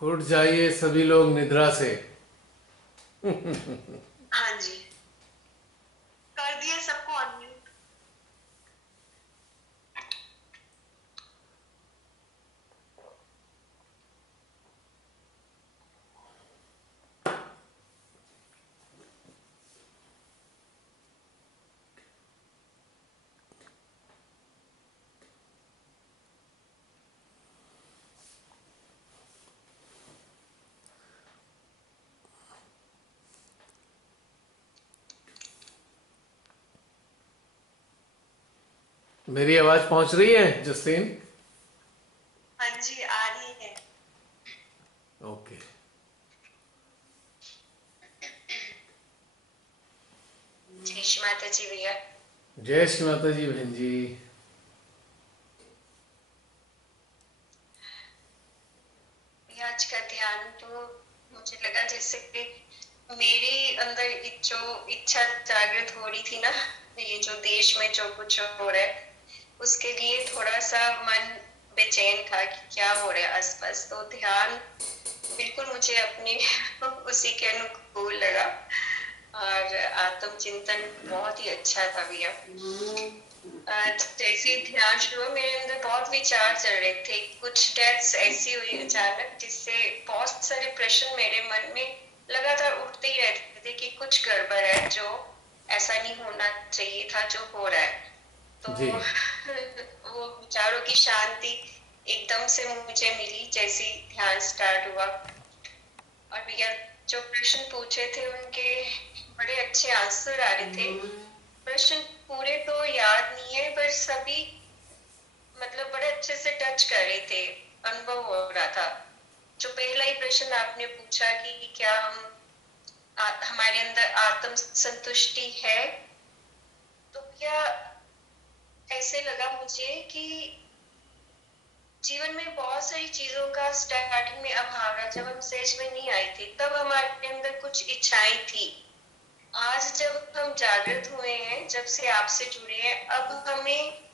उठ जाइए सभी लोग निद्रा से। हाँ जी। कर दिया सबको अनम्यूट। मेरी आवाज पहुंच रही है जस्टिन? हाँ जी, आ रही है। ओके। जय श्री माता जी भैया। जय श्री माता जी बहन जी। भैया आज का ध्यान तो मुझे लगा जैसे कि मेरे अंदर जो इच्छा जागृत हो रही थी ना, ये जो देश में जो कुछ हो रहा है उसके लिए थोड़ा सा मन बेचैन था कि क्या हो रहा है आसपास। तो ध्यान बिल्कुल मुझे अपने उसी के अनुकूल लगा। और आत्म चिंतन बहुत ही अच्छा था भैया। जैसे ध्यान शुरू हुआ, मेरे अंदर बहुत विचार चल रहे थे। कुछ डेथ्स ऐसी हुई अचानक जिससे बहुत सारे प्रश्न मेरे मन में लगातार उठते ही रहते थे कि कुछ गड़बड़ है, जो ऐसा नहीं होना चाहिए था जो हो रहा है। तो जी। वो विचारों की शांति एकदम से मुझे मिली जैसे ही ध्यान स्टार्ट हुआ। और भैया जो प्रश्न पूछे थे उनके बड़े अच्छे आंसर आ रहे थे। प्रश्न पूरे तो याद नहीं है पर सभी मतलब बड़े अच्छे से टच कर रहे थे। अनुभव हो रहा था। जो पहला ही प्रश्न आपने पूछा कि क्या हमारे अंदर आत्म संतुष्टि है, तो क्या ऐसे लगा मुझे कि जीवन में बहुत सारी चीजों का स्टार्टिंग में अभाव रहा। जब हम सेज में नहीं आए थे तब हमारे अंदर कुछ इच्छाएं थी। आज जब हम जागृत हुए हैं, जब से आपसे जुड़े हैं, अब हमें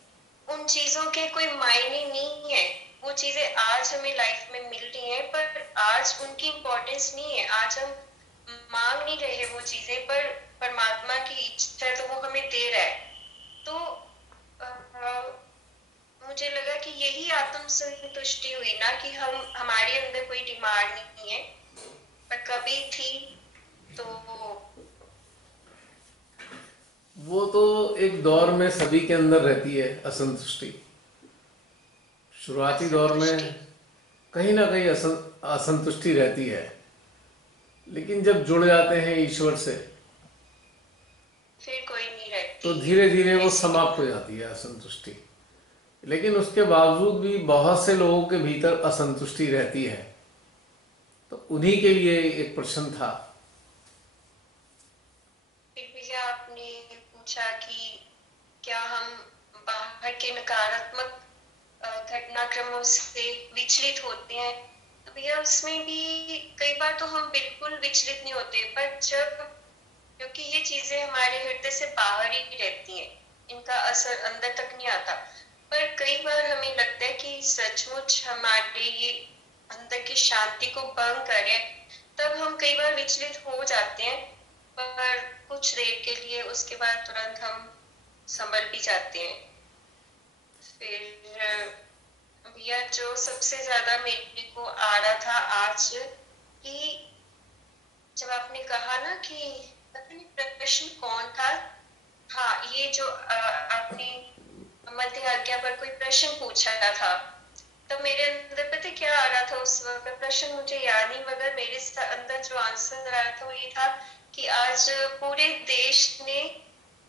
उन चीजों के कोई मायने नहीं है। वो चीजें आज हमें लाइफ में मिल रही हैं पर आज उनकी इम्पोर्टेंस नहीं है। आज हम मांग नहीं रहे वो चीजें, पर परमात्मा की इच्छा है तो वो हमें दे रहा है। तो मुझे लगा कि यही आत्म संतुष्टि हुई ना, कि हम हमारे अंदर कोई डिमांड नहीं है पर कभी थी तो वो तो एक दौर में सभी के अंदर रहती है असंतुष्टि। शुरुआती दौर में असंतुष्टि। कहीं ना कहीं असंतुष्टि रहती है, लेकिन जब जुड़ जाते हैं ईश्वर से फिर कोई नहीं तो रहती धीरे धीरे वो ऐसी समाप्त हो डिमांड। जाती है असंतुष्टि। लेकिन उसके बावजूद भी बहुत से लोगों के भीतर असंतुष्टि रहती है। तो उन्हीं के लिए एक प्रश्न था। फिर भैया आपने पूछा कि क्या हम बाहर के नकारात्मक घटनाक्रमों से विचलित होते हैं। तो भैया उसमें भी कई बार तो हम बिल्कुल विचलित नहीं होते, पर जब क्योंकि ये चीजें हमारे हृदय से बाहर ही रहती हैं, इनका असर अंदर तक नहीं आता। पर कई बार हमें लगता है कि सचमुच हमारे ये अंदर की शांति को भंग करे, तब हम कई बार विचलित हो जाते हैं। पर कुछ देर के लिए, उसके बाद तुरंत हम संभल भी जाते हैं। फिर भैया जो सबसे ज्यादा मेरे को आ रहा था आज, कि जब आपने कहा ना कि पता नहीं प्रश्न कौन था। हाँ, ये जो आपने मध्य आज्ञा पर कोई प्रश्न पूछा था, तब मेरे अंदर पता है क्या आ रहा था उस वक्त। प्रश्न मुझे याद नहीं, मगर मेरे अंदर जो आंसर आ रहा था वो ये था कि आज पूरे देश ने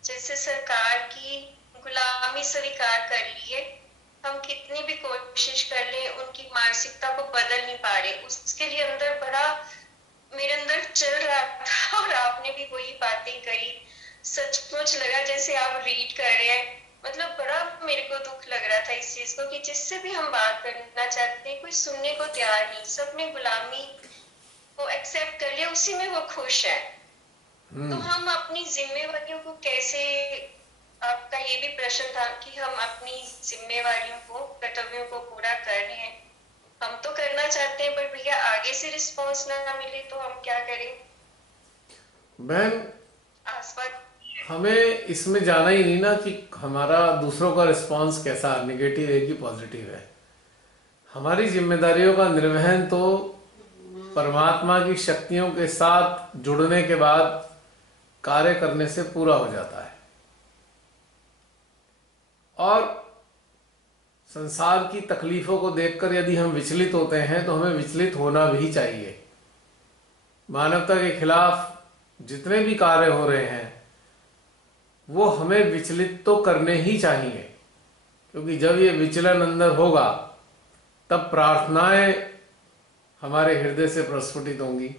जैसे सरकार की गुलामी स्वीकार कर ली है। हम कितनी भी कोशिश कर ले उनकी मानसिकता को बदल नहीं पा रहे। उसके लिए अंदर बड़ा मेरे अंदर चल रहा था और आपने भी वही बातें करी। सचमुच लगा जैसे आप रीड कर रहे हैं। मतलब बड़ा मेरे को दुख लग रहा था इस चीज को कि जिससे भी हम बात करना चाहते हैं कोई सुनने को तैयार नहीं। सबने गुलामी को एक्सेप्ट कर लिया, उसी में वो खुश है। तो हम अपनी जिम्मेवारियों को कैसे, आपका ये भी प्रश्न था कि हम अपनी जिम्मेवारियों को, कर्तव्यों को पूरा कर रहे हैं। हम तो करना चाहते हैं पर भैया आगे से रिस्पॉन्स ना मिले तो हम क्या करें? बहन, आसपास। हमें इसमें जाना ही नहीं ना कि हमारा दूसरों का रिस्पांस कैसा, निगेटिव है कि पॉजिटिव है। हमारी जिम्मेदारियों का निर्वहन तो परमात्मा की शक्तियों के साथ जुड़ने के बाद कार्य करने से पूरा हो जाता है। और संसार की तकलीफों को देखकर यदि हम विचलित होते हैं तो हमें विचलित होना भी चाहिए। मानवता के खिलाफ जितने भी कार्य हो रहे हैं वो हमें विचलित तो करने ही चाहिए, क्योंकि जब ये विचलन अंदर होगा तब प्रार्थनाएं हमारे हृदय से प्रस्फुटित होंगी,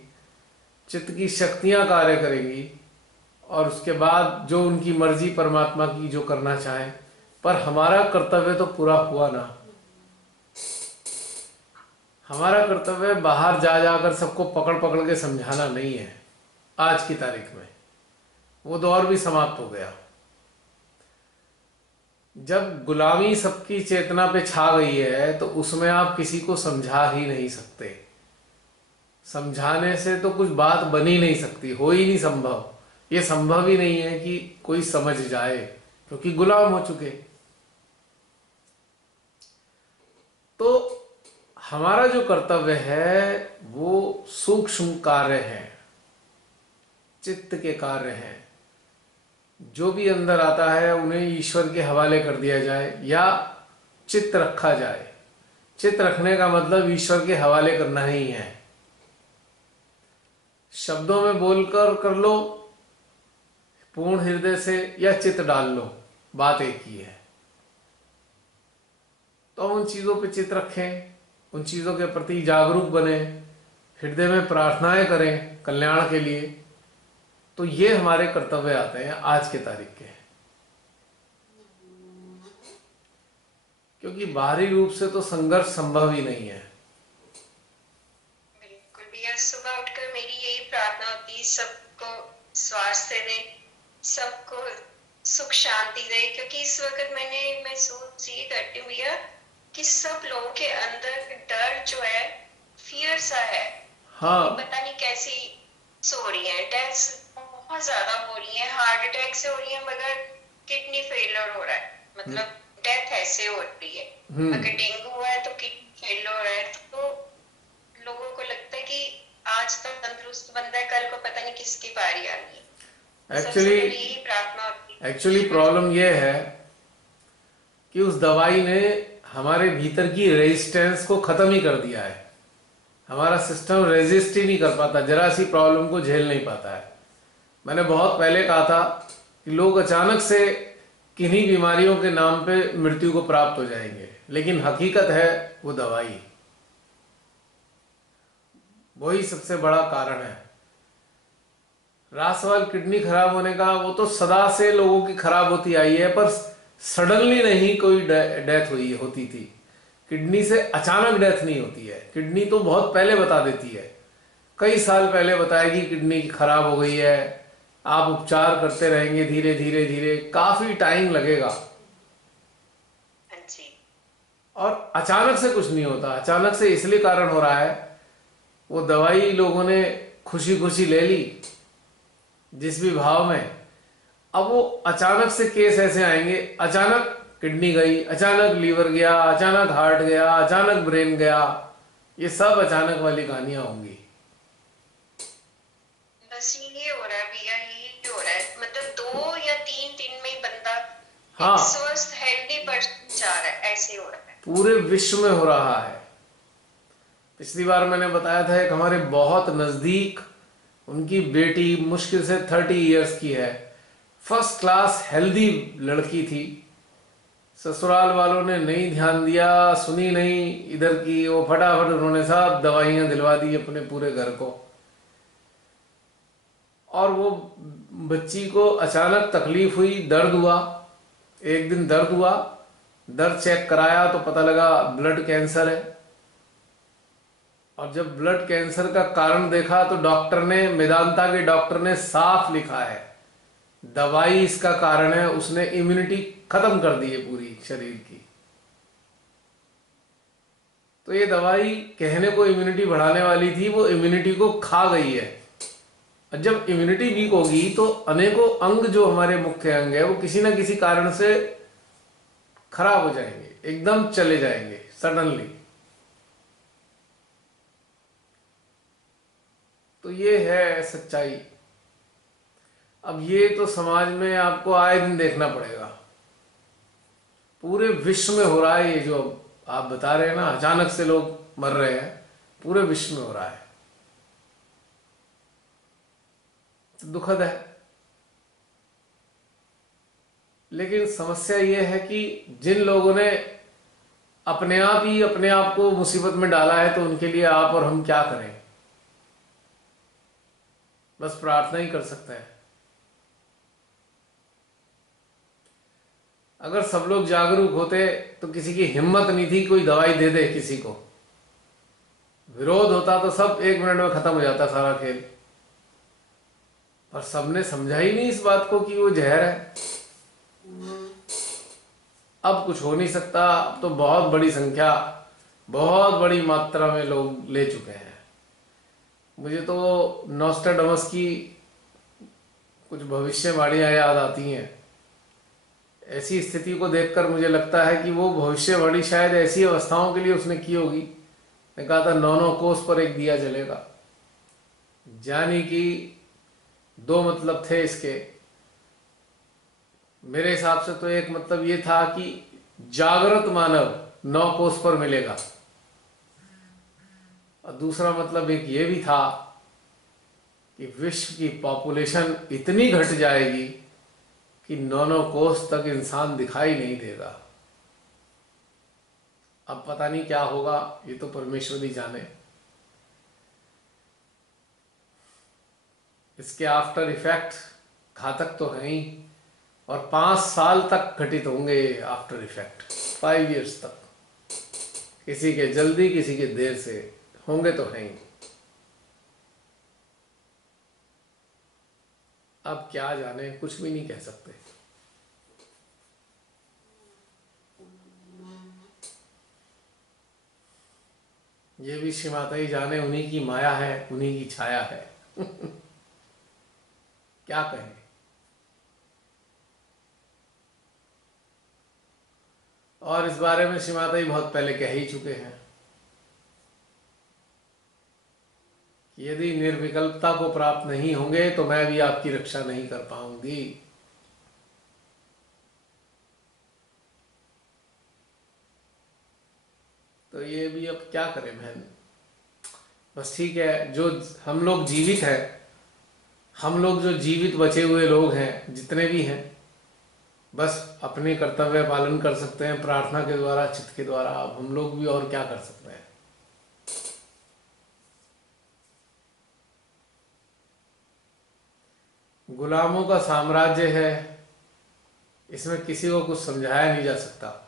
चित्त की शक्तियां कार्य करेंगी और उसके बाद जो उनकी मर्जी परमात्मा की जो करना चाहे, पर हमारा कर्तव्य तो पूरा हुआ ना। हमारा कर्तव्य बाहर जा जाकर सबको पकड़ पकड़ के समझाना नहीं है। आज की तारीख में वो दौर भी समाप्त हो गया। जब गुलामी सबकी चेतना पे छा गई है तो उसमें आप किसी को समझा ही नहीं सकते। समझाने से तो कुछ बात बन ही नहीं सकती, हो ही नहीं संभव। ये संभव ही नहीं है कि कोई समझ जाए, क्योंकि गुलाम हो चुके। तो हमारा जो कर्तव्य है वो सूक्ष्म कार्य है, चित्त के कार्य हैं। जो भी अंदर आता है उन्हें ईश्वर के हवाले कर दिया जाए या चित्त रखा जाए। चित्त रखने का मतलब ईश्वर के हवाले करना ही है। शब्दों में बोलकर कर लो पूर्ण हृदय से या चित्त डाल लो, बात एक ही है। तो उन चीजों पे चित्त रखें, उन चीजों के प्रति जागरूक बने, हृदय में प्रार्थनाएं करें कल्याण के लिए। तो ये हमारे कर्तव्य आते हैं आज के तारीख के, क्योंकि बाहरी रूप से तो संघर्ष संभव ही नहीं है। बिल्कुल भैया, सुबह उठकर मेरी यही प्रार्थना होती है, सबको स्वास्थ्य दे, सबको सुख शांति दे। क्योंकि इस वक्त मैंने महसूस ये करती हूँ भैया कि सब लोगों के अंदर डर जो है, फियर सा है। हाँ, पता नहीं कैसी हो रही है, डेथ्स बहुत ज्यादा हो रही है, हार्ट अटैक से हो रही है, मगर किडनी फेलियर हो रहा है, मतलब डेथ ऐसे हो रही है। अगर डेंगू हुआ है तो किडनी फेल हो रहा है। तो लोगों को लगता है कि आज तो तंदुरुस्त बंदा है, कल को पता नहीं किसकी बारी आनी है। सबसे पहले यही प्रार्थना होती है। एक्चुअली प्रॉब्लम यह है कि उस दवाई ने हमारे भीतर की रेजिस्टेंस को खत्म ही कर दिया है। हमारा सिस्टम रेजिस्ट ही नहीं कर पाता, जरा सी प्रॉब्लम को झेल नहीं पाता है। मैंने बहुत पहले कहा था कि लोग अचानक से किन्हीं बीमारियों के नाम पे मृत्यु को प्राप्त हो जाएंगे, लेकिन हकीकत है वो दवाई, वही सबसे बड़ा कारण है। रहा सवाल किडनी खराब होने का, वो तो सदा से लोगों की खराब होती आई है, पर सडनली नहीं कोई डेथ होती थी। किडनी से अचानक डेथ नहीं होती है। किडनी तो बहुत पहले बता देती है, कई साल पहले बताएगी किडनी खराब हो गई है, आप उपचार करते रहेंगे, धीरे धीरे धीरे काफी टाइम लगेगा। और अचानक से कुछ नहीं होता। अचानक से इसलिए कारण हो रहा है, वो दवाई लोगों ने खुशी खुशी ले ली जिस भी भाव में। अब वो अचानक से केस ऐसे आएंगे, अचानक किडनी गई, अचानक लीवर गया, अचानक हार्ट गया, अचानक ब्रेन गया। ये सब अचानक वाली कहानियां होंगी। बस ये हो रहा है भैया, ये हो रहा है, मतलब 2 या 3 दिन में बंदा हाँ, स्वस्थ हेल्दी पर्सन जा रहा है, ऐसे हो रहा है। पूरे विश्व में हो रहा है। पिछली बार मैंने बताया था, एक हमारे बहुत नजदीक, उनकी बेटी मुश्किल से 30 इयर्स की है, फर्स्ट क्लास हेल्दी लड़की थी। ससुराल वालों ने नहीं ध्यान दिया, सुनी नहीं इधर की, वो फटाफट उन्होंने सब दवाइयां दिलवा दी अपने पूरे घर को। और वो बच्ची को अचानक तकलीफ हुई, दर्द हुआ, एक दिन दर्द हुआ, दर्द चेक कराया तो पता लगा ब्लड कैंसर है। और जब ब्लड कैंसर का कारण देखा तो डॉक्टर ने, मेदांता के डॉक्टर ने साफ लिखा है दवाई इसका कारण है। उसने इम्यूनिटी खत्म कर दी है पूरी शरीर की। तो ये दवाई कहने को इम्यूनिटी बढ़ाने वाली थी, वो इम्यूनिटी को खा गई है। और जब इम्यूनिटी वीक होगी तो अनेकों अंग जो हमारे मुख्य अंग है वो किसी ना किसी कारण से खराब हो जाएंगे, एकदम चले जाएंगे सडनली। तो ये है सच्चाई। अब ये तो समाज में आपको आए दिन देखना पड़ेगा, पूरे विश्व में हो रहा है ये जो आप बता रहे हैं ना, अचानक से लोग मर रहे हैं, पूरे विश्व में हो रहा है। तो दुखद है। लेकिन समस्या ये है कि जिन लोगों ने अपने आप ही अपने आप को मुसीबत में डाला है, तो उनके लिए आप और हम क्या करें? बस प्रार्थना ही कर सकते हैं। अगर सब लोग जागरूक होते तो किसी की हिम्मत नहीं थी कोई दवाई दे दे किसी को। विरोध होता तो सब 1 मिनट में खत्म हो जाता सारा खेल। पर सबने समझा ही नहीं इस बात को कि वो जहर है। अब कुछ हो नहीं सकता। अब तो बहुत बड़ी संख्या, बहुत बड़ी मात्रा में लोग ले चुके हैं। मुझे तो नॉस्ट्राडामस की कुछ भविष्यवाणियां याद आती हैं। ऐसी स्थिति को देखकर मुझे लगता है कि वो भविष्यवाणी शायद ऐसी अवस्थाओं के लिए उसने की होगी। ने कहा था 9 कोस पर एक दिया जलेगा, यानी कि 2 मतलब थे इसके। मेरे हिसाब से तो एक मतलब ये था कि जागृत मानव 9 कोस पर मिलेगा, और दूसरा मतलब एक ये भी था कि विश्व की पॉपुलेशन इतनी घट जाएगी कि 9 कोस तक इंसान दिखाई नहीं देगा। अब पता नहीं क्या होगा, ये तो परमेश्वर ही जाने। इसके आफ्टर इफेक्ट घातक तो हैं ही, और 5 साल तक घटित होंगे आफ्टर इफेक्ट, 5 इयर्स तक। किसी के जल्दी किसी के देर से होंगे तो हैं ही। अब क्या जाने, कुछ भी नहीं कह सकते। ये भी श्री माता ही जाने, उन्हीं की माया है, उन्हीं की छाया है। क्या कहें। और इस बारे में श्री माता ही बहुत पहले कह ही चुके हैं कि यदि निर्विकल्पता को प्राप्त नहीं होंगे तो मैं भी आपकी रक्षा नहीं कर पाऊंगी। तो ये भी अब क्या करें बहन। बस ठीक है, जो हम लोग जीवित हैं, हम लोग जो जीवित बचे हुए लोग हैं जितने भी हैं, बस अपने कर्तव्य पालन कर सकते हैं प्रार्थना के द्वारा, चित्त के द्वारा। अब हम लोग भी और क्या कर सकते हैं। गुलामों का साम्राज्य है, इसमें किसी को कुछ समझाया नहीं जा सकता।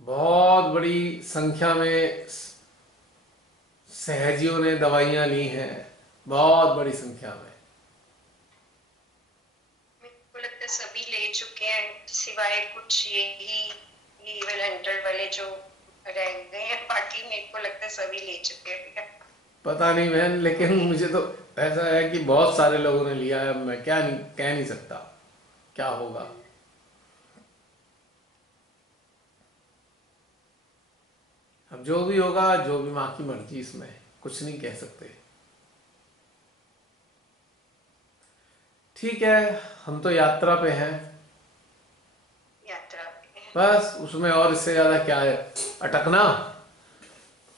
बहुत बड़ी संख्या में सहजियों ने दवाइयां ली हैं, बहुत बड़ी संख्या में। मेरे को लगता है सभी ले चुके हैं, सिवाय कुछ यही वॉलंटियर वाले जो रह गए हैं। बाकी मेरे को लगता है सभी ले चुके हैं। पता नहीं बहन, लेकिन मुझे तो ऐसा है कि बहुत सारे लोगों ने लिया है। मैं क्या नहीं कह नहीं सकता क्या होगा। अब जो भी होगा, जो भी माँ की मर्जी, इसमें कुछ नहीं कह सकते। ठीक है, हम तो यात्रा पे हैं, यात्रा पे। बस उसमें और इससे ज्यादा क्या है अटकना।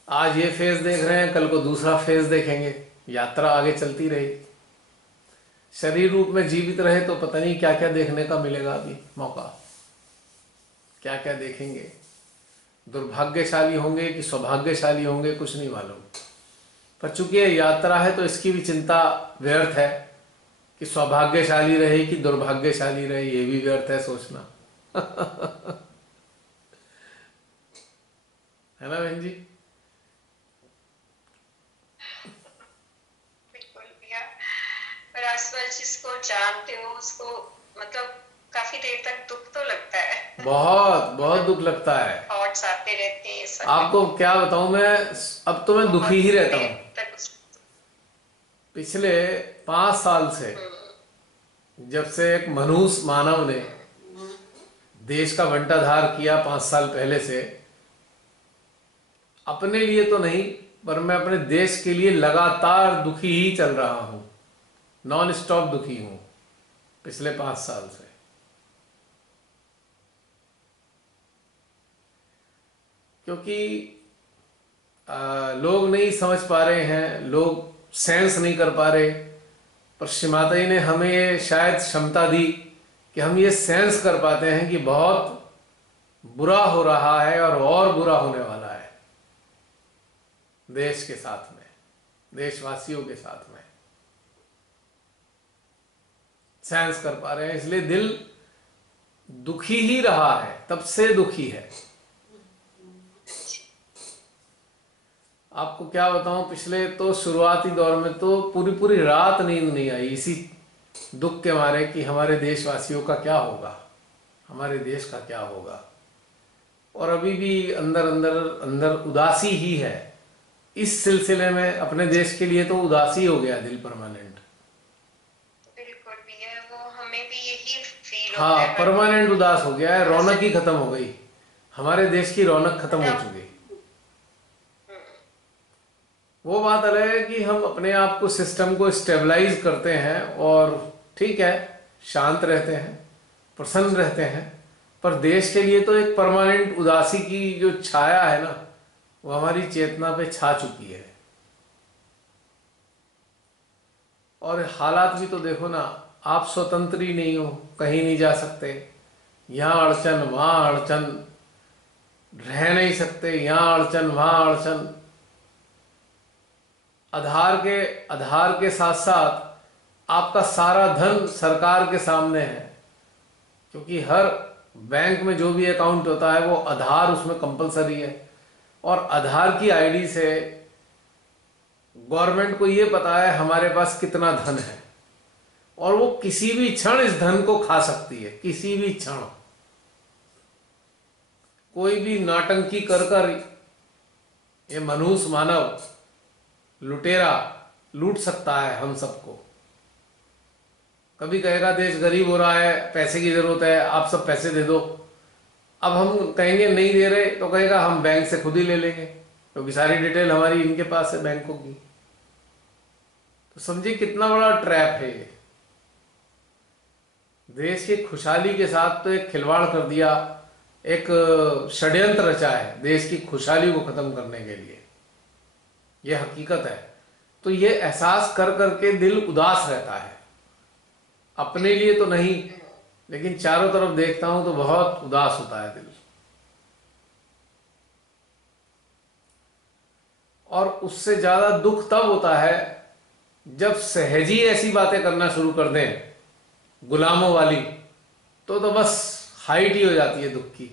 आज ये फेज देख रहे हैं, कल को दूसरा फेज देखेंगे, यात्रा आगे चलती रही। शरीर रूप में जीवित रहे तो पता नहीं क्या क्या देखने का मिलेगा। अभी मौका क्या क्या देखेंगे। दुर्भाग्यशाली होंगे कि सौभाग्यशाली होंगे कुछ नहीं मालूम। पर चूंकि ये यात्रा है तो इसकी भी चिंता व्यर्थ है कि सौभाग्यशाली रहे कि दुर्भाग्यशाली रहे, ये भी व्यर्थ है सोचना। है ना बहन जी। बिल्कुल भैया। पर आसपास जिसको जानते हो उसको मतलब काफी देर तक दुख तो लगता है। बहुत बहुत मतलब दुख लगता है। थॉट्स आते रहते हैं सब में, आपको क्या बताऊं मैं, अब तो मैं दुखी बहुत ही रहता हूँ। देर तक पिछले 5 साल से, हम्म, जब से एक मनुष्य मानव ने देश का बंटाधार किया 5 साल पहले से, अपने लिए तो नहीं, पर मैं अपने देश के लिए लगातार दुखी ही चल रहा हूं। नॉन स्टॉप दुखी हूं पिछले 5 साल से। क्योंकि लोग नहीं समझ पा रहे हैं, लोग सेंस नहीं कर पा रहे। पर श्री माता जी ने हमें ये शायद क्षमता दी कि हम ये सेंस कर पाते हैं कि बहुत बुरा हो रहा है और बुरा होने वाला है देश के साथ में, देशवासियों के साथ में। सेंस कर पा रहे हैं, इसलिए दिल दुखी ही रहा है, तब से दुखी है। आपको क्या बताऊं, पिछले तो शुरुआती दौर में तो पूरी पूरी रात नींद नहीं आई इसी दुख के मारे कि हमारे देशवासियों का क्या होगा, हमारे देश का क्या होगा। और अभी भी अंदर अंदर अंदर उदासी ही है। इस सिलसिले में अपने देश के लिए तो उदासी हो गया दिल परमानेंट। बिल्कुल भी है, वो हमें भी यही फील होता हाँ, है हर बार। परमानेंट उदास हो गया है, थोड़ा सा रौनक ही खत्म हो गई। हमारे देश की रौनक खत्म हो मतलब चुकी। वो बात अलग है कि हम अपने आप को, सिस्टम को स्टेबलाइज करते हैं और ठीक है, शांत रहते हैं, प्रसन्न रहते हैं। पर देश के लिए तो एक परमानेंट उदासी की जो छाया है ना, वो हमारी चेतना पे छा चुकी है। और हालात भी तो देखो ना, आप स्वतंत्र ही नहीं हो, कहीं नहीं जा सकते, यहाँ अड़चन वहाँ अड़चन, रह नहीं सकते, यहाँ अड़चन वहाँ अड़चन। आधार के साथ साथ आपका सारा धन सरकार के सामने है। क्योंकि हर बैंक में जो भी अकाउंट होता है वो आधार उसमें कंपलसरी है। और आधार की आईडी से गवर्नमेंट को ये पता है हमारे पास कितना धन है, और वो किसी भी क्षण इस धन को खा सकती है, किसी भी क्षण। कोई भी नाटंकी कर कर ये मनुष्य मानव लुटेरा लूट सकता है हम सबको। कभी कहेगा देश गरीब हो रहा है, पैसे की जरूरत है, आप सब पैसे दे दो। अब हम कहेंगे नहीं दे रहे, तो कहेगा हम बैंक से खुद ही ले लेंगे, क्योंकि सारी डिटेल हमारी इनके पास है, बैंकों की। तो समझिए कितना बड़ा ट्रैप है ये। देश की खुशहाली के साथ तो एक खिलवाड़ कर दिया, एक षड्यंत्र रचा है देश की खुशहाली को खत्म करने के लिए। यह हकीकत है। तो ये एहसास कर करके दिल उदास रहता है, अपने लिए तो नहीं, लेकिन चारों तरफ देखता हूं तो बहुत उदास होता है दिल। और उससे ज्यादा दुख तब होता है जब सहजी ऐसी बातें करना शुरू कर दें गुलामों वाली, तो बस हाइट ही हो जाती है दुख की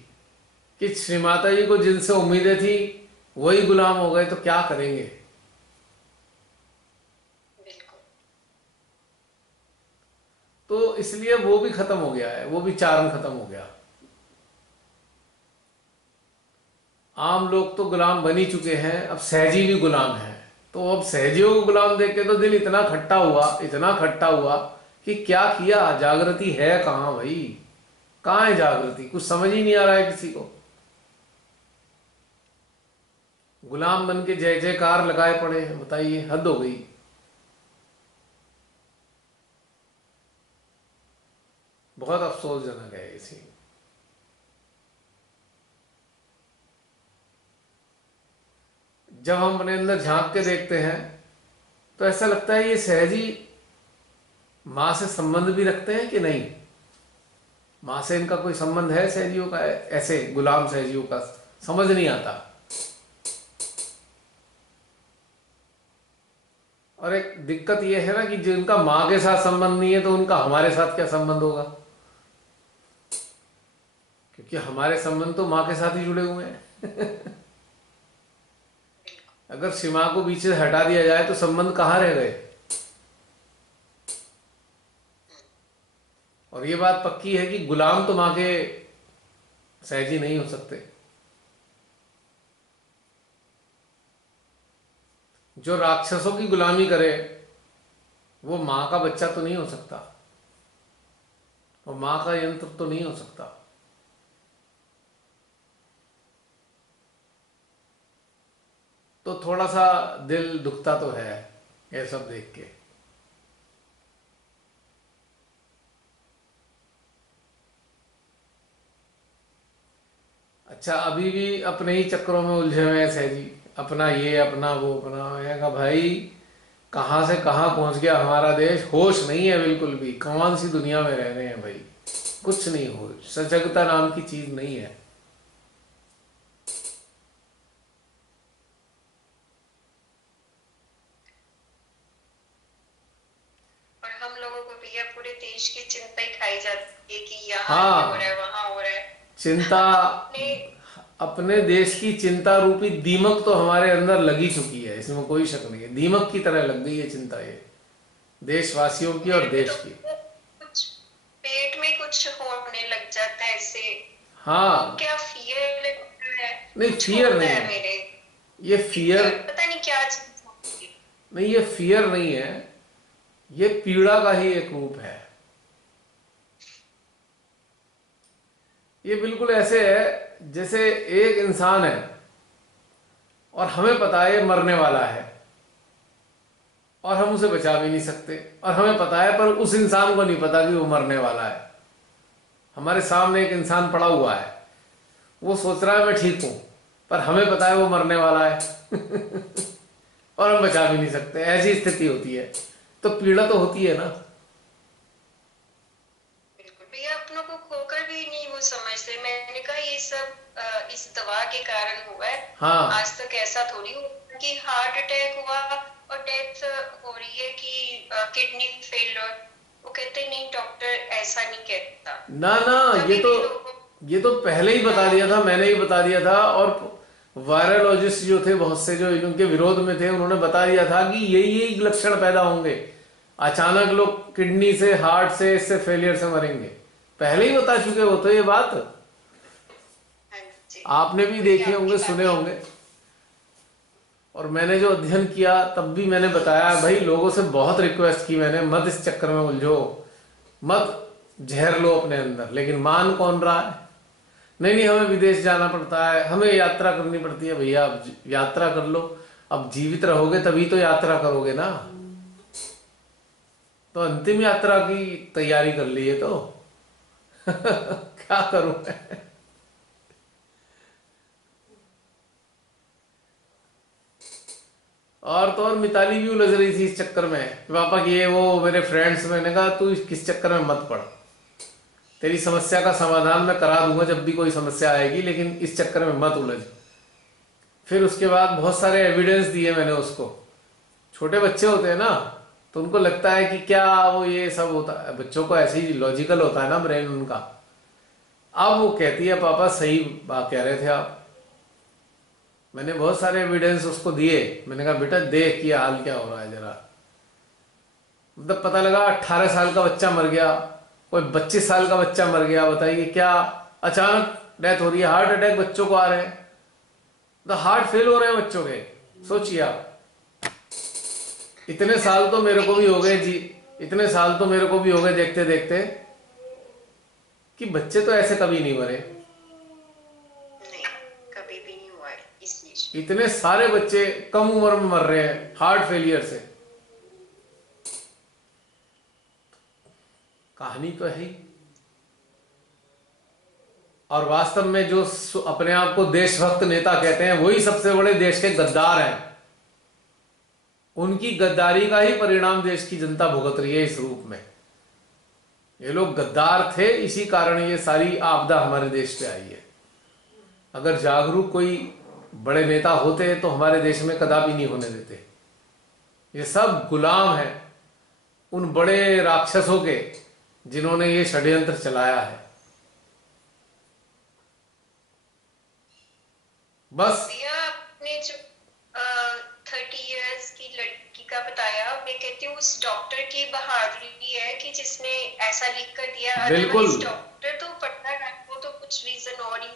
कि श्री माता जी को जिनसे उम्मीदें थी वही गुलाम हो गए, तो क्या करेंगे। बिल्कुल। तो इसलिए वो भी खत्म हो गया है, वो भी चारण खत्म हो गया। आम लोग तो गुलाम बन ही चुके हैं, अब सहजी भी गुलाम है। तो अब सहजियों को गुलाम देख के तो दिल इतना खट्टा हुआ, इतना खट्टा हुआ कि क्या किया, जागृति है कहाँ भाई, कहाँ है जागृति, कुछ समझ ही नहीं आ रहा है किसी को। गुलाम बन के जय जयकार लगाए पड़े हैं, बताइए, हद हो गई। बहुत अफसोसजनक है इसी। जब हम अपने अंदर झांक के देखते हैं तो ऐसा लगता है ये सहजी माँ से संबंध भी रखते हैं कि नहीं। माँ से इनका कोई संबंध है सहजियों का, ऐसे गुलाम सहजियों का समझ नहीं आता। और एक दिक्कत यह है ना कि जिनका माँ के साथ संबंध नहीं है तो उनका हमारे साथ क्या संबंध होगा, क्योंकि हमारे संबंध तो माँ के साथ ही जुड़े हुए हैं। अगर श्री माँ को बीच से हटा दिया जाए तो संबंध कहाँ रह गए। और और ये बात पक्की है कि गुलाम तो माँ के सहजी नहीं हो सकते। जो राक्षसों की गुलामी करे वो माँ का बच्चा तो नहीं हो सकता, वो माँ का यंत्र तो नहीं हो सकता। तो थोड़ा सा दिल दुखता तो है ये सब देख के। अच्छा, अभी भी अपने ही चक्करों में उलझे हुए हैं सहजी, अपना ये अपना वो अपना। मैंने कहा भाई कहाँ से कहाँ पहुंच गया हमारा देश, होश नहीं है बिल्कुल भी, कौन सी दुनिया में रह रहे हैं भाई, कुछ नहीं होश, सजगता नाम की चीज नहीं है। और हम लोगों को भैया पूरे देश की चिंता ही खाई जाती है कि यहाँ ये हो रहा हाँ, है, वहां हो रहा है। चिंता, हम अपने अपने देश की चिंता रूपी दीमक तो हमारे अंदर लगी चुकी है, इसमें कोई शक नहीं है, दीमक की तरह लग गई है चिंता ये देशवासियों की और मेरे को देश तो की। कुछ पेट में कुछ होने लग जाता है ऐसे। वो हाँ, क्या फियर लगता है, नहीं कुछ फियर होता नहीं है है, मेरे ये फियर, भीतर, पता नहीं क्या चीज होती है। नहीं ये फियर नहीं है, ये पीड़ा का ही एक रूप है। ये बिल्कुल ऐसे है जैसे एक इंसान है और हमें पता है ये मरने वाला है और हम उसे बचा भी नहीं सकते, और हमें पता है पर उस इंसान को नहीं पता कि वो मरने वाला है। हमारे सामने एक इंसान पड़ा हुआ है, वो सोच रहा है मैं ठीक हूं, पर हमें पता है वो मरने वाला है और हम बचा भी नहीं सकते, ऐसी स्थिति होती है। तो पीड़ा तो होती है ना। बिल्कुल भैया, अपनों को खोकर भी नहीं वो समझते। मैंने कहा ये सब इस दवा के कारण हुआ है। हाँ, आज तक ऐसा थोड़ी हुआ कि हार्ट अटैक हुआ और डेथ हो रही है कि किडनी फेलियर। वो कहते नहीं, डॉक्टर ऐसा नहीं कहता। ना ना, ये कभी तो भी लोगों ये तो पहले ही बता दिया था, मैंने ही बता दिया था, और वायरोलॉजिस्ट जो थे बहुत से जो इनके विरोध में थे उन्होंने बता दिया था कि यही यही लक्षण पैदा होंगे, अचानक लोग किडनी से, हार्ट से, इससे फेलियर से मरेंगे। पहले ही बता चुके हो तो ये बात हाँ जी, आपने भी वही देखे आपकी होंगे, सुने बातें। होंगे। और मैंने जो अध्ययन किया तब भी मैंने बताया भाई, लोगों से बहुत रिक्वेस्ट की मैंने, मत इस चक्कर में उलझो, मत जहर लो अपने अंदर, लेकिन मान कौन रहा है। नहीं नहीं, हमें विदेश जाना पड़ता है, हमें यात्रा करनी पड़ती है। भैया अब यात्रा कर लो, अब जीवित रहोगे तभी तो यात्रा करोगे ना। तो अंतिम यात्रा की तैयारी कर लिए तो क्या करूं मैं। और तो और मिताली भी उलझ रही थी इस चक्कर में कि पापा कि ये वो मेरे फ्रेंड्स, मैंने कहा तू किस चक्कर में मत पड़, तेरी समस्या का समाधान मैं करा दूंगा जब भी कोई समस्या आएगी, लेकिन इस चक्कर में मत उलझ। फिर उसके बाद बहुत सारे एविडेंस दिए मैंने उसको। छोटे बच्चे होते हैं ना, तो उनको लगता है कि क्या वो ये सब होता है, बच्चों को ऐसे ही लॉजिकल होता है ना ब्रेन उनका। अब वो कहती है पापा सही बात कह रहे थे आप। मैंने बहुत सारे एविडेंस उसको दिए, मैंने कहा बेटा देख ये हाल क्या हो रहा है जरा। मतलब पता लगा 18 साल का बच्चा मर गया, कोई 25 साल का बच्चा मर गया, बताइए क्या अचानक डेथ हो रही है, हार्ट अटैक बच्चों को आ रहे हैं, तो हार्ट फेल हो रहे हैं बच्चों के। सोचिए आप, इतने साल तो मेरे को भी हो गए जी, इतने साल तो मेरे को भी हो गए देखते देखते, कि बच्चे तो ऐसे कभी नहीं मरे। नहीं, कभी भी नहीं हुआ है इस चीज। इतने सारे बच्चे कम उम्र में मर रहे हैं हार्ट फेलियर से, कहानी तो है ही। और वास्तव में जो अपने आप को देशभक्त नेता कहते हैं वही सबसे बड़े देश के गद्दार हैं। उनकी गद्दारी का ही परिणाम देश की जनता भुगत रही है इस रूप में। ये लोग गद्दार थे, इसी कारण ये सारी आपदा हमारे देश पे आई है। अगर जागरूक कोई बड़े नेता होते तो हमारे देश में कदापि नहीं होने देते। ये सब गुलाम हैं उन बड़े राक्षसों के जिन्होंने ये षड्यंत्र चलाया है। बस भैया आपने जो 30 इयर्स की लड़की का बताया, मैं कहती हूँ उस डॉक्टर की बहादुरी है कि जिसने ऐसा लिख कर दिया, बिल्कुल, अदरवाइज डॉक्टर तो पढ़ना है, वो तो कुछ रीजन और ही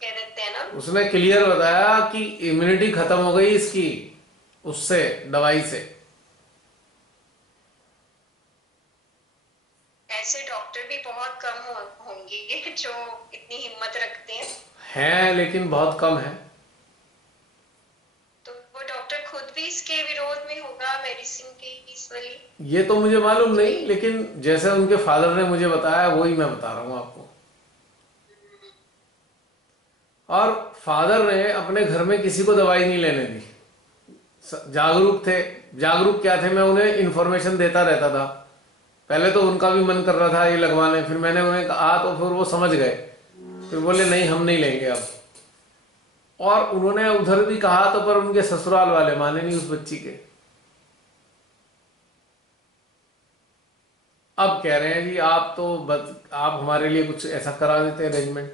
कह देते हैं ना। उसने क्लियर बताया कि इम्यूनिटी खत्म हो गई इसकी, उससे, दवाई से। ऐसे डॉक्टर भी बहुत कम होंगे जो इतनी हिम्मत रखते हैं, लेकिन बहुत कम है। तो वो डॉक्टर खुद भी इसके विरोध में होगा, मेडिसिन की इस वाली। ये तो मुझे मालूम नहीं, लेकिन जैसे उनके फादर ने मुझे बताया वही मैं बता रहा हूँ आपको। और फादर ने अपने घर में किसी को दवाई नहीं लेने दी। जागरूक थे। जागरूक क्या थे, मैं उन्हें इन्फॉर्मेशन देता रहता था। पहले तो उनका भी मन कर रहा था ये लगवाने, फिर मैंने उन्हें कहा तो फिर वो समझ गए, फिर बोले नहीं हम नहीं लेंगे अब। और उन्होंने उधर भी कहा तो, पर उनके ससुराल वाले माने नहीं उस बच्ची के। अब कह रहे हैं जी आप तो आप हमारे लिए कुछ ऐसा करा देते अरेंजमेंट।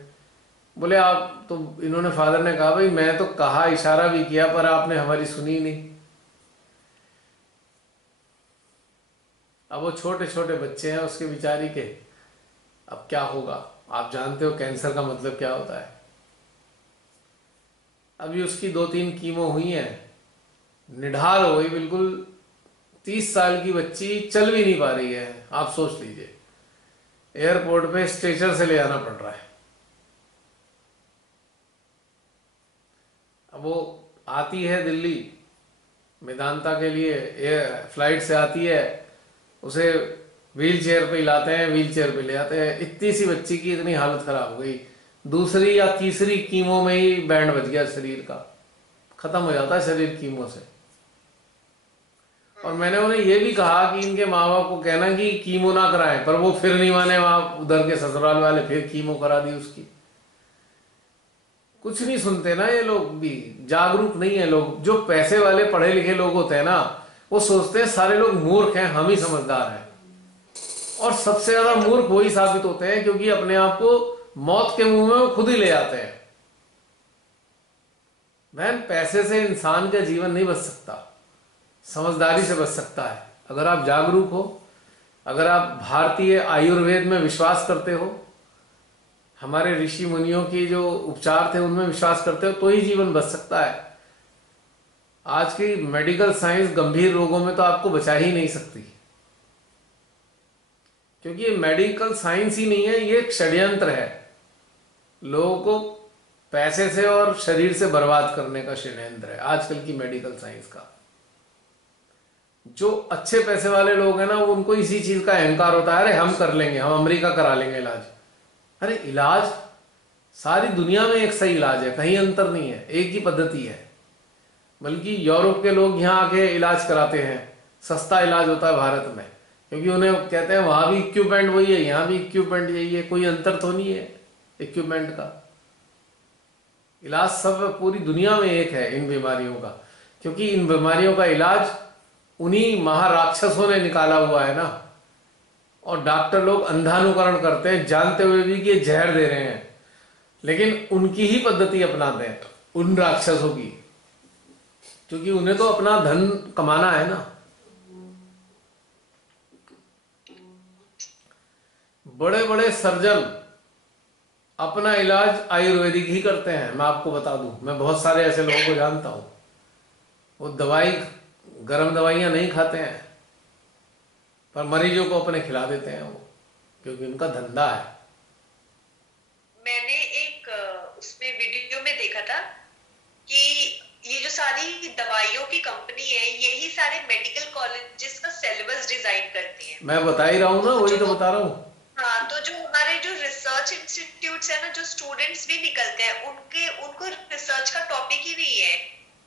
बोले आप तो, इन्होंने फादर ने कहा भाई मैं तो कहा, इशारा भी किया, पर आपने हमारी सुनी नहीं। अब वो छोटे छोटे बच्चे हैं उसके बेचारी के, अब क्या होगा। आप जानते हो कैंसर का मतलब क्या होता है। अभी उसकी 2-3 कीमो हुई हैं, निढाल हो गई बिल्कुल। 30 साल की बच्ची चल भी नहीं पा रही है, आप सोच लीजिए। एयरपोर्ट पे स्ट्रेचर से ले आना पड़ रहा है। अब वो आती है दिल्ली मेदांता के लिए, एयर फ्लाइट से आती है, उसे व्हील चेयर पे लाते हैं, व्हील चेयर पे ले आते हैं। इतनी सी बच्ची की इतनी हालत खराब हो गई, दूसरी या तीसरी कीमो में ही बैंड बज गया शरीर का, खत्म हो जाता है शरीर कीमो से। और मैंने उन्हें यह भी कहा कि इनके माँ बाप को कहना कि कीमो ना कराएं, पर वो फिर नहीं माने। वहां उधर के ससुराल वाले फिर कीमो करा दी उसकी। कुछ नहीं सुनते ना ये लोग भी, जागरूक नहीं है लोग। जो पैसे वाले पढ़े लिखे लोग होते हैं ना, वो सोचते हैं सारे लोग मूर्ख हैं, हम ही समझदार हैं। और सबसे ज्यादा मूर्ख वही साबित होते हैं, क्योंकि अपने आप को मौत के मुंह में वो खुद ही ले जाते हैं। बहन, पैसे से इंसान का जीवन नहीं बच सकता, समझदारी से बच सकता है। अगर आप जागरूक हो, अगर आप भारतीय आयुर्वेद में विश्वास करते हो, हमारे ऋषि मुनियों की जो उपचार थे उनमें विश्वास करते हो, तो ही जीवन बच सकता है। आज की मेडिकल साइंस गंभीर रोगों में तो आपको बचा ही नहीं सकती, क्योंकि ये मेडिकल साइंस ही नहीं है, ये एक षड्यंत्र है। लोगों को पैसे से और शरीर से बर्बाद करने का षड्यंत्र है आजकल की मेडिकल साइंस का। जो अच्छे पैसे वाले लोग हैं ना, वो उनको इसी चीज का अहंकार होता है, अरे हम कर लेंगे, हम अमेरिका करा लेंगे इलाज। अरे इलाज सारी दुनिया में एक सही इलाज है, कहीं अंतर नहीं है, एक ही पद्धति है। बल्कि यूरोप के लोग यहाँ आके इलाज कराते हैं, सस्ता इलाज होता है भारत में, क्योंकि उन्हें कहते हैं वहां भी इक्विपमेंट वही है, यहाँ भी इक्विपमेंट यही है, कोई अंतर तो नहीं है इक्विपमेंट का। इलाज सब पूरी दुनिया में एक है इन बीमारियों का, क्योंकि इन बीमारियों का इलाज उन्हीं महाराक्षसों ने निकाला हुआ है ना। और डॉक्टर लोग अंधानुकरण करते हैं, जानते हुए भी कि ये जहर दे रहे हैं, लेकिन उनकी ही पद्धति अपनाते हैं, उन राक्षसों की, क्योंकि उन्हें तो अपना धन कमाना है ना। बड़े बड़े सर्जन अपना इलाज आयुर्वेदिक ही करते हैं, मैं आपको बता दूं। मैं बहुत सारे ऐसे लोगों को जानता हूं, वो दवाई, गर्म दवाइयां नहीं खाते हैं, पर मरीजों को अपने खिला देते हैं वो, क्योंकि उनका धंधा है। मैंने एक उसमें वीडियो में देखा था कि ये जो सारी दवाइयों की कंपनी है, यही सारे मेडिकल कॉलेजेस का सिलेबस डिजाइन करती है। मैं बता ही रहा हूँ ना, वही तो बता रहा हूँ। हाँ, तो जो हमारे जो रिसर्च इंस्टीट्यूट्स है ना, जो स्टूडेंट्स भी निकलते हैं, उनको रिसर्च का टॉपिक ही नहीं है,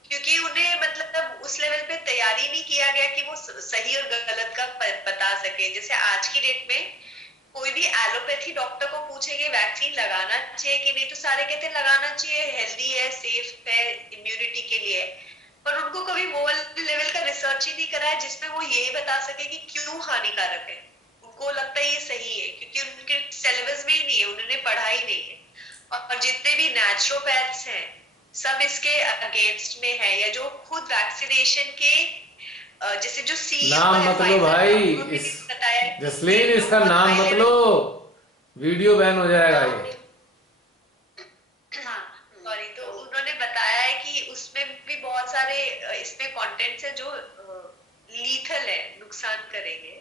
क्योंकि उन्हें मतलब उस लेवल पे तैयारी नहीं किया गया कि वो सही और गलत का बता सके। जैसे आज की डेट में कोई भी एलोपैथी डॉक्टर को पूछेंगे वैक्सीन लगाना चाहिए कि नहीं, तो सारे कहते हैं लगाना चाहिए, हेल्दी है, सेफ है, इम्यूनिटी के लिए। पर उनको कभी वो लेवल का रिसर्च ही नहीं करा है जिसमें वो यही बता सके कि क्यों हानिकारक है। उनको लगता है ये सही है, क्योंकि उनके सिलेबस में ही नहीं है, उन्होंने पढ़ा ही नहीं है। और जितने भी नेचुरोपैथ्स हैं सब इसके अगेंस्ट में है, या जो खुद वैक्सीनेशन के जैसे जो सीईओ नाम है मत लो फाइजर का, भाई, उन्होंने इस भी बताया कि जसलीन, ये लोग इसका बहुत नाम हाई मत लो, लेवल वीडियो बैन हो जाएगा नाम ये। नहीं। हाँ, सॉरी, तो उन्होंने बताया है कि उसमें भी बहुत सारे इसमें कंटेंट्स है जो लीथल है, नुकसान करेंगे।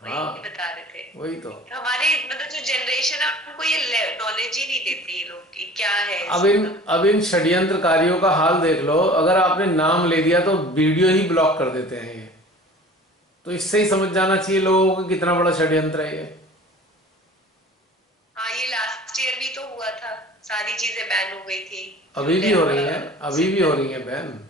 वही हाँ, बता रहे थे। वही तो। हमारे मतलब जो जनरेशन है उनको ये नॉलेज ही नहीं देती ये लोग कि क्या है अब इसमें इन मतलब। अब इन षड्यंत्रकारियों का हाल देख लो, अगर आपने नाम ले दिया तो वीडियो ही ब्लॉक कर देते हैं ये। तो इससे ही समझ जाना चाहिए लोगों को कितना बड़ा षड्यंत्र है ये। हाँ, ये लास्ट ईयर भी तो हुआ था, सारी चीजें बैन हो गई थी। जो अभी भी हो रही हैं, अभी भी हो रही हैं बैन।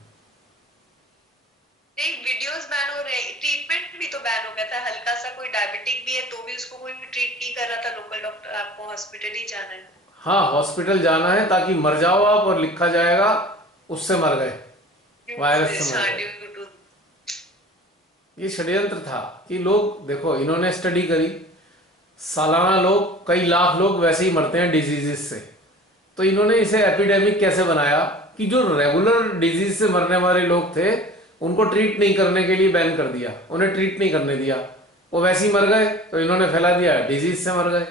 नहीं, वीडियोस बैन हो रहे, ट्रीटमेंट भी तो बैन हो गया था। हल्का सा कोई डायबिटिक भी है तो भी उसको कोई ट्रीट नहीं कर रहा था लोकल डॉक्टर, आपको हॉस्पिटल ही जाना है। हाँ, हॉस्पिटल जाना है ताकि मर जाओ आप, और लिखा जाएगा उससे मर गए, ड्यू टू वायरस से दिस, मर हाँ, गए। Due to. ये षड्यंत्र था कि लोग देखो, इन्होंने स्टडी करी, सालाना लोग, कई लाख लोग वैसे ही मरते हैं डिजीजेस से। तो इन्होंने इसे एपिडेमिक कैसे बनाया कि जो रेगुलर डिजीज से मरने वाले लोग थे उनको ट्रीट नहीं करने के लिए बैन कर दिया, उन्हें ट्रीट नहीं करने दिया, वो वैसे ही मर गए, तो इन्होंने फैला दिया डिजीज से मर गए,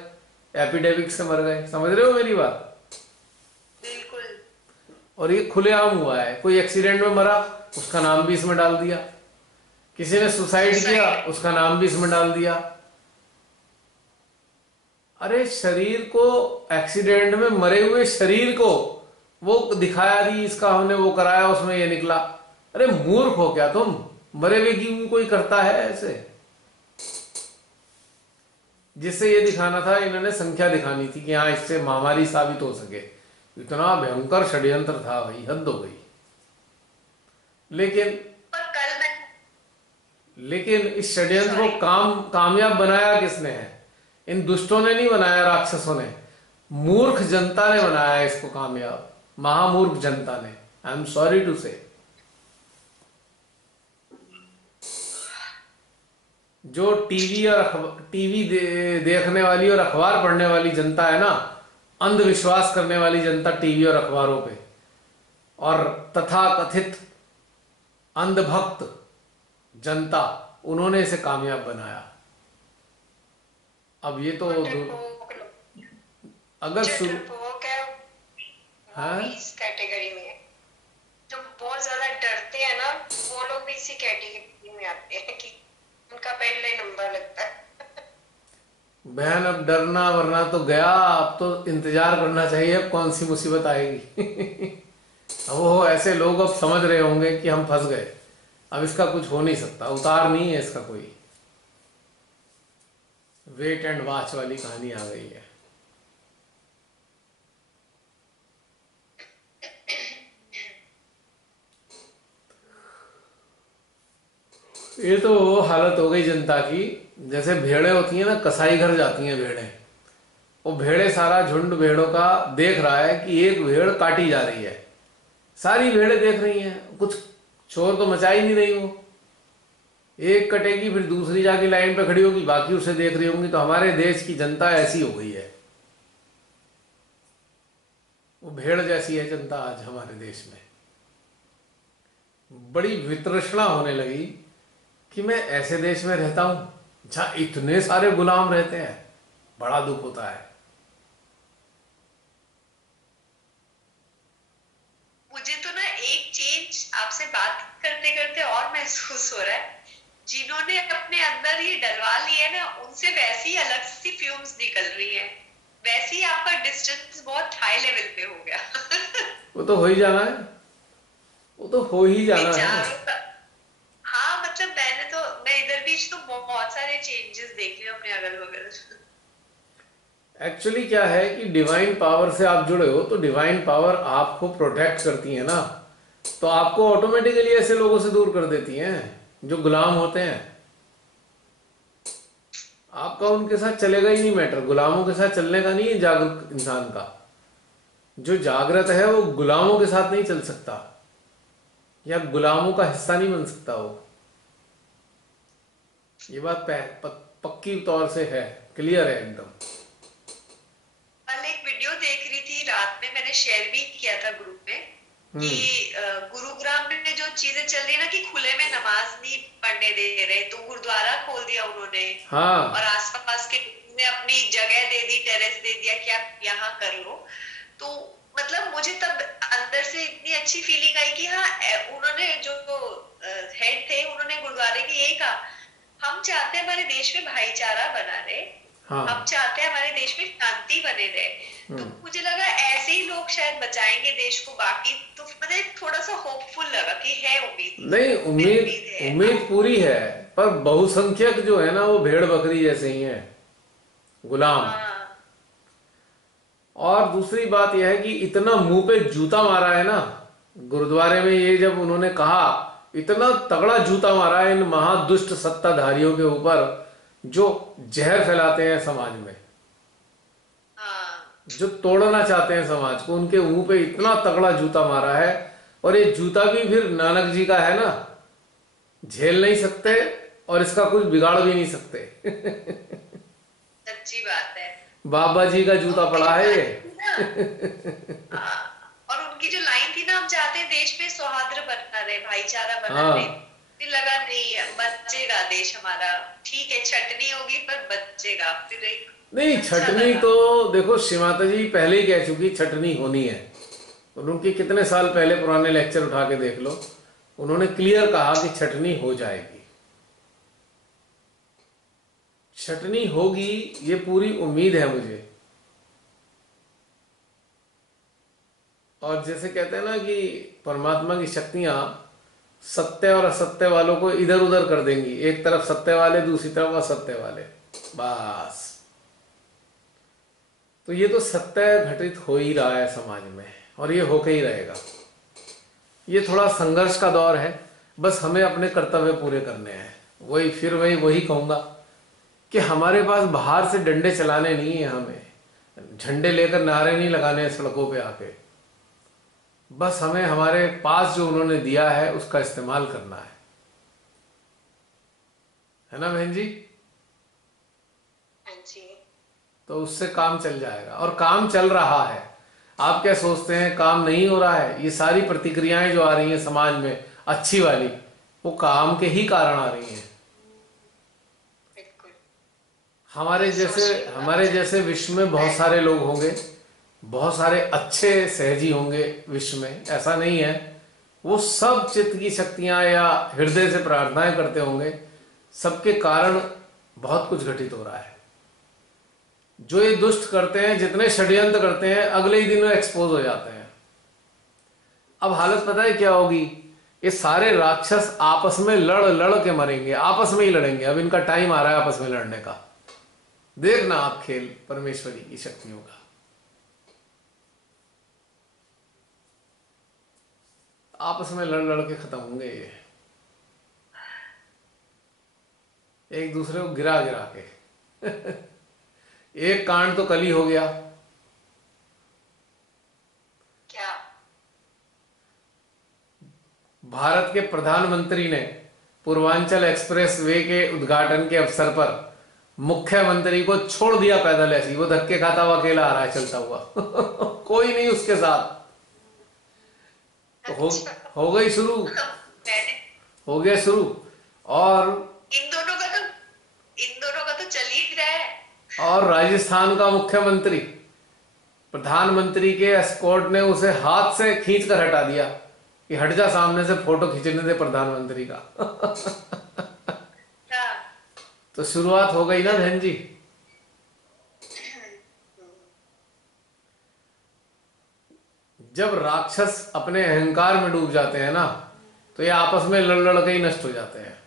एपिडेमिक से मर गए। समझ रहे हो मेरी बात? बिल्कुल। और ये खुलेआम हुआ है, कोई एक्सीडेंट में मरा उसका नाम भी इसमें डाल दिया, किसी ने सुसाइड किया सुसाइड। उसका नाम भी इसमें डाल दिया। अरे शरीर को, एक्सीडेंट में मरे हुए शरीर को वो दिखाया, दी इसका हमने वो कराया, उसमें ये निकला। अरे मूर्ख हो क्या तुम? मरे हुए की भी कोई करता है ऐसे? जिससे ये दिखाना था, इन्होंने संख्या दिखानी थी कि हाँ इससे महामारी साबित हो सके। इतना भयंकर षड्यंत्र था भाई, हद हो गई। लेकिन पर कल मैं, लेकिन इस षड्यंत्र को सॉरी, कामयाब बनाया किसने है? इन दुष्टों ने नहीं बनाया, राक्षसों ने, मूर्ख जनता ने बनाया इसको कामयाब, महामूर्ख जनता ने। आई एम सॉरी टू से। जो टीवी देखने वाली और अखबार पढ़ने वाली जनता है ना, अंधविश्वास करने वाली जनता टीवी और अखबारों पे, और तथा कथित अंधभक्त जनता, उन्होंने इसे कामयाब बनाया। अब ये तो अगर शुरू, डरपोक है, वो भी हाँ, इस कैटेगरी में है। जो बहुत ज्यादा डरते हैं ना, वो लोग भी इसी कैटेगरी में आते हैं कि उनका पहले नंबर लगता है। बहन अब डरना वरना तो गया, अब तो इंतजार करना चाहिए अब कौन सी मुसीबत आएगी। अब वो ऐसे लोग अब समझ रहे होंगे कि हम फंस गए, अब इसका कुछ हो नहीं सकता, उतार नहीं है इसका कोई। वेट एंड वॉच वाली कहानी आ गई है। ये तो वो हालत हो गई जनता की, जैसे भेड़ें होती हैं ना, कसाई घर जाती हैं भेड़ें, वो भेड़े, सारा झुंड भेड़ों का देख रहा है कि एक भेड़ काटी जा रही है, सारी भेड़ें देख रही हैं, कुछ शोर तो मचा ही नहीं रही वो। एक कटेगी फिर दूसरी जाके लाइन पे खड़ी होगी, बाकी उसे देख रही होंगी। तो हमारे देश की जनता ऐसी हो गई है, वो भेड़ जैसी है जनता आज हमारे देश में। बड़ी वितृष्णा होने लगी कि मैं ऐसे देश में रहता हूं जहां इतने सारे गुलाम रहते हैं। बड़ा दुख होता है। मुझे तो ना एक चेंज आपसे बात करते करते और महसूस हो रहा है। जिन्होंने अपने अंदर ये डलवा लिया है ना, उनसे वैसी ही अलग सी फ्यूम्स निकल रही है, वैसे ही आपका डिस्टेंस बहुत हाई लेवल पे हो गया। वो तो हो ही जाना है, वो तो हो ही जाना है। विचारों का, हाँ मतलब मैं इधर बीच तो बहुत सारे चेंजेस देख रही हूँ अपने अगल बगल। एक्चुअली क्या है कि डिवाइन पावर से आप जुड़े हो, तो डिवाइन पावर आपको प्रोटेक्ट करती है ना, तो आपको ऑटोमेटिकली ऐसे लोगों से दूर कर देती हैं जो गुलाम होते हैं। आपका उनके साथ चलेगा ही नहीं मैटर, गुलामों के साथ चलने का नहीं है जागरूक इंसान का। जो जागृत है वो गुलामों के साथ नहीं चल सकता, या गुलामों का हिस्सा नहीं बन सकता वो। ये बात पक्की तौर से है, क्लियर है एकदम। कल एक वीडियो देख रही थी रात में, मैंने शेयर भी किया था ग्रुप में। हम्म। कि गुरुग्राम में जो चीजें चल रही है ना कि खुले में नमाज नहीं पढ़ने दे रहे, तो गुरुद्वारा खोल दिया उन्होंने और हाँ। आसपास के ने अपनी जगह दे दी, टेरेस दे दिया कि आप यहाँ कर लो। तो मतलब मुझे तब अंदर से इतनी अच्छी फीलिंग आई कि हाँ, उन्होंने जो हेड थे उन्होंने गुरुद्वारे की यही कहा, हम चाहते हैं हमारे देश में भाईचारा बना रहे, हम हाँ। चाहते हैं हमारे देश में शांति बने रहे। तो हम्म। मुझे लगा ऐसे ही लोग शायद बचाएंगे देश को। बाकी तो मुझे थोड़ा सा होपफुल लगा कि है उम्मीद, नहीं, में उम्मीद उम्मीद है। उम्मीद पूरी है, पर बहुसंख्यक जो है ना वो भेड़ बकरी जैसे ही है, गुलाम। हाँ। और दूसरी बात यह है कि इतना मुंह पे जूता मारा है ना गुरुद्वारे में, ये जब उन्होंने कहा, इतना तगड़ा जूता मारा है इन महादुष्ट सत्ताधारियों के ऊपर जो जहर फैलाते हैं समाज में, हाँ। जो तोड़ना चाहते हैं समाज को, उनके मुंह पे इतना तगड़ा जूता मारा है। और ये जूता भी फिर नानक जी का है ना, झेल नहीं सकते और इसका कुछ बिगाड़ भी नहीं सकते। सच्ची बात है। बाबा जी का और जूता उनकी पड़ा जो है ये। लाइन थी ना, और उनकी जो लाइन थी ना, हम चाहते हैं देश में सौहार्द बना रहे, भाईचारा बना रहे। हाँ। फिर लगा नहीं, बचेगा देश हमारा, ठीक है छटनी होगी पर बचेगा। फिर एक नहीं, अच्छा छटनी लगा। तो देखो श्रीमाता जी पहले ही कह चुकी छटनी होनी है। और उनके कितने साल पहले पुराने लेक्चर उठा के देख लो, उन्होंने क्लियर कहा कि छटनी हो जाएगी, छटनी होगी, ये पूरी उम्मीद है मुझे। और जैसे कहते हैं ना कि परमात्मा की शक्तियां सत्य और असत्य वालों को इधर उधर कर देंगी, एक तरफ सत्य वाले, दूसरी तरफ असत्य वाले, बस। तो ये तो सत्य घटित हो ही रहा है समाज में, और ये होके ही रहेगा। ये थोड़ा संघर्ष का दौर है, बस हमें अपने कर्तव्य पूरे करने हैं। वही फिर वही कहूंगा कि हमारे पास बाहर से डंडे चलाने नहीं है, हमें झंडे लेकर नारे नहीं लगाने हैं सड़कों पे आके। बस हमें हमारे पास जो उन्होंने दिया है उसका इस्तेमाल करना है ना बहन जी? हाँ जी। तो उससे काम चल जाएगा, और काम चल रहा है। आप क्या सोचते हैं काम नहीं हो रहा है? ये सारी प्रतिक्रियाएं जो आ रही हैं समाज में अच्छी वाली, वो काम के ही कारण आ रही हैं। बिल्कुल। हमारे जैसे सोच रही हूँ आप हमारे जैसे जैसे विश्व में बहुत सारे लोग होंगे, बहुत सारे अच्छे सहजी होंगे विश्व में, ऐसा नहीं है। वो सब चित्त की शक्तियां या हृदय से प्रार्थनाएं करते होंगे, सबके कारण बहुत कुछ घटित हो रहा है। जो ये दुष्ट करते हैं, जितने षड्यंत्र करते हैं, अगले ही दिन वो एक्सपोज हो जाते हैं। अब हालत पता है क्या होगी? ये सारे राक्षस आपस में लड़ लड़ के मरेंगे, आपस में ही लड़ेंगे। अब इनका टाइम आ रहा है आपस में लड़ने का। देखना आप खेल परमेश्वरी की शक्तियों का। आपस में लड़ लड़ के खत्म होंगे ये, एक दूसरे को गिरा गिरा के। एक कांड तो कल ही हो गया। क्या? भारत के प्रधानमंत्री ने पूर्वांचल एक्सप्रेस वे के उद्घाटन के अवसर पर मुख्यमंत्री को छोड़ दिया पैदल, ऐसी वो धक्के खाता हुआ अकेला आ रहा है चलता हुआ। कोई नहीं उसके साथ। तो अच्छा। हो गई शुरू, मैंने हो गया शुरू। और इन दोनों का तो चल ही रहा है। राजस्थान का मुख्यमंत्री प्रधानमंत्री के एस्कॉर्ट ने उसे हाथ से खींच कर हटा दिया कि हट जा, सामने से फोटो खींचने दे प्रधानमंत्री का। क्या? तो शुरुआत हो गई ना बहन जी। जब राक्षस अपने अहंकार में डूब जाते हैं ना, तो ये आपस में लड़ लड़ के ही नष्ट हो जाते हैं।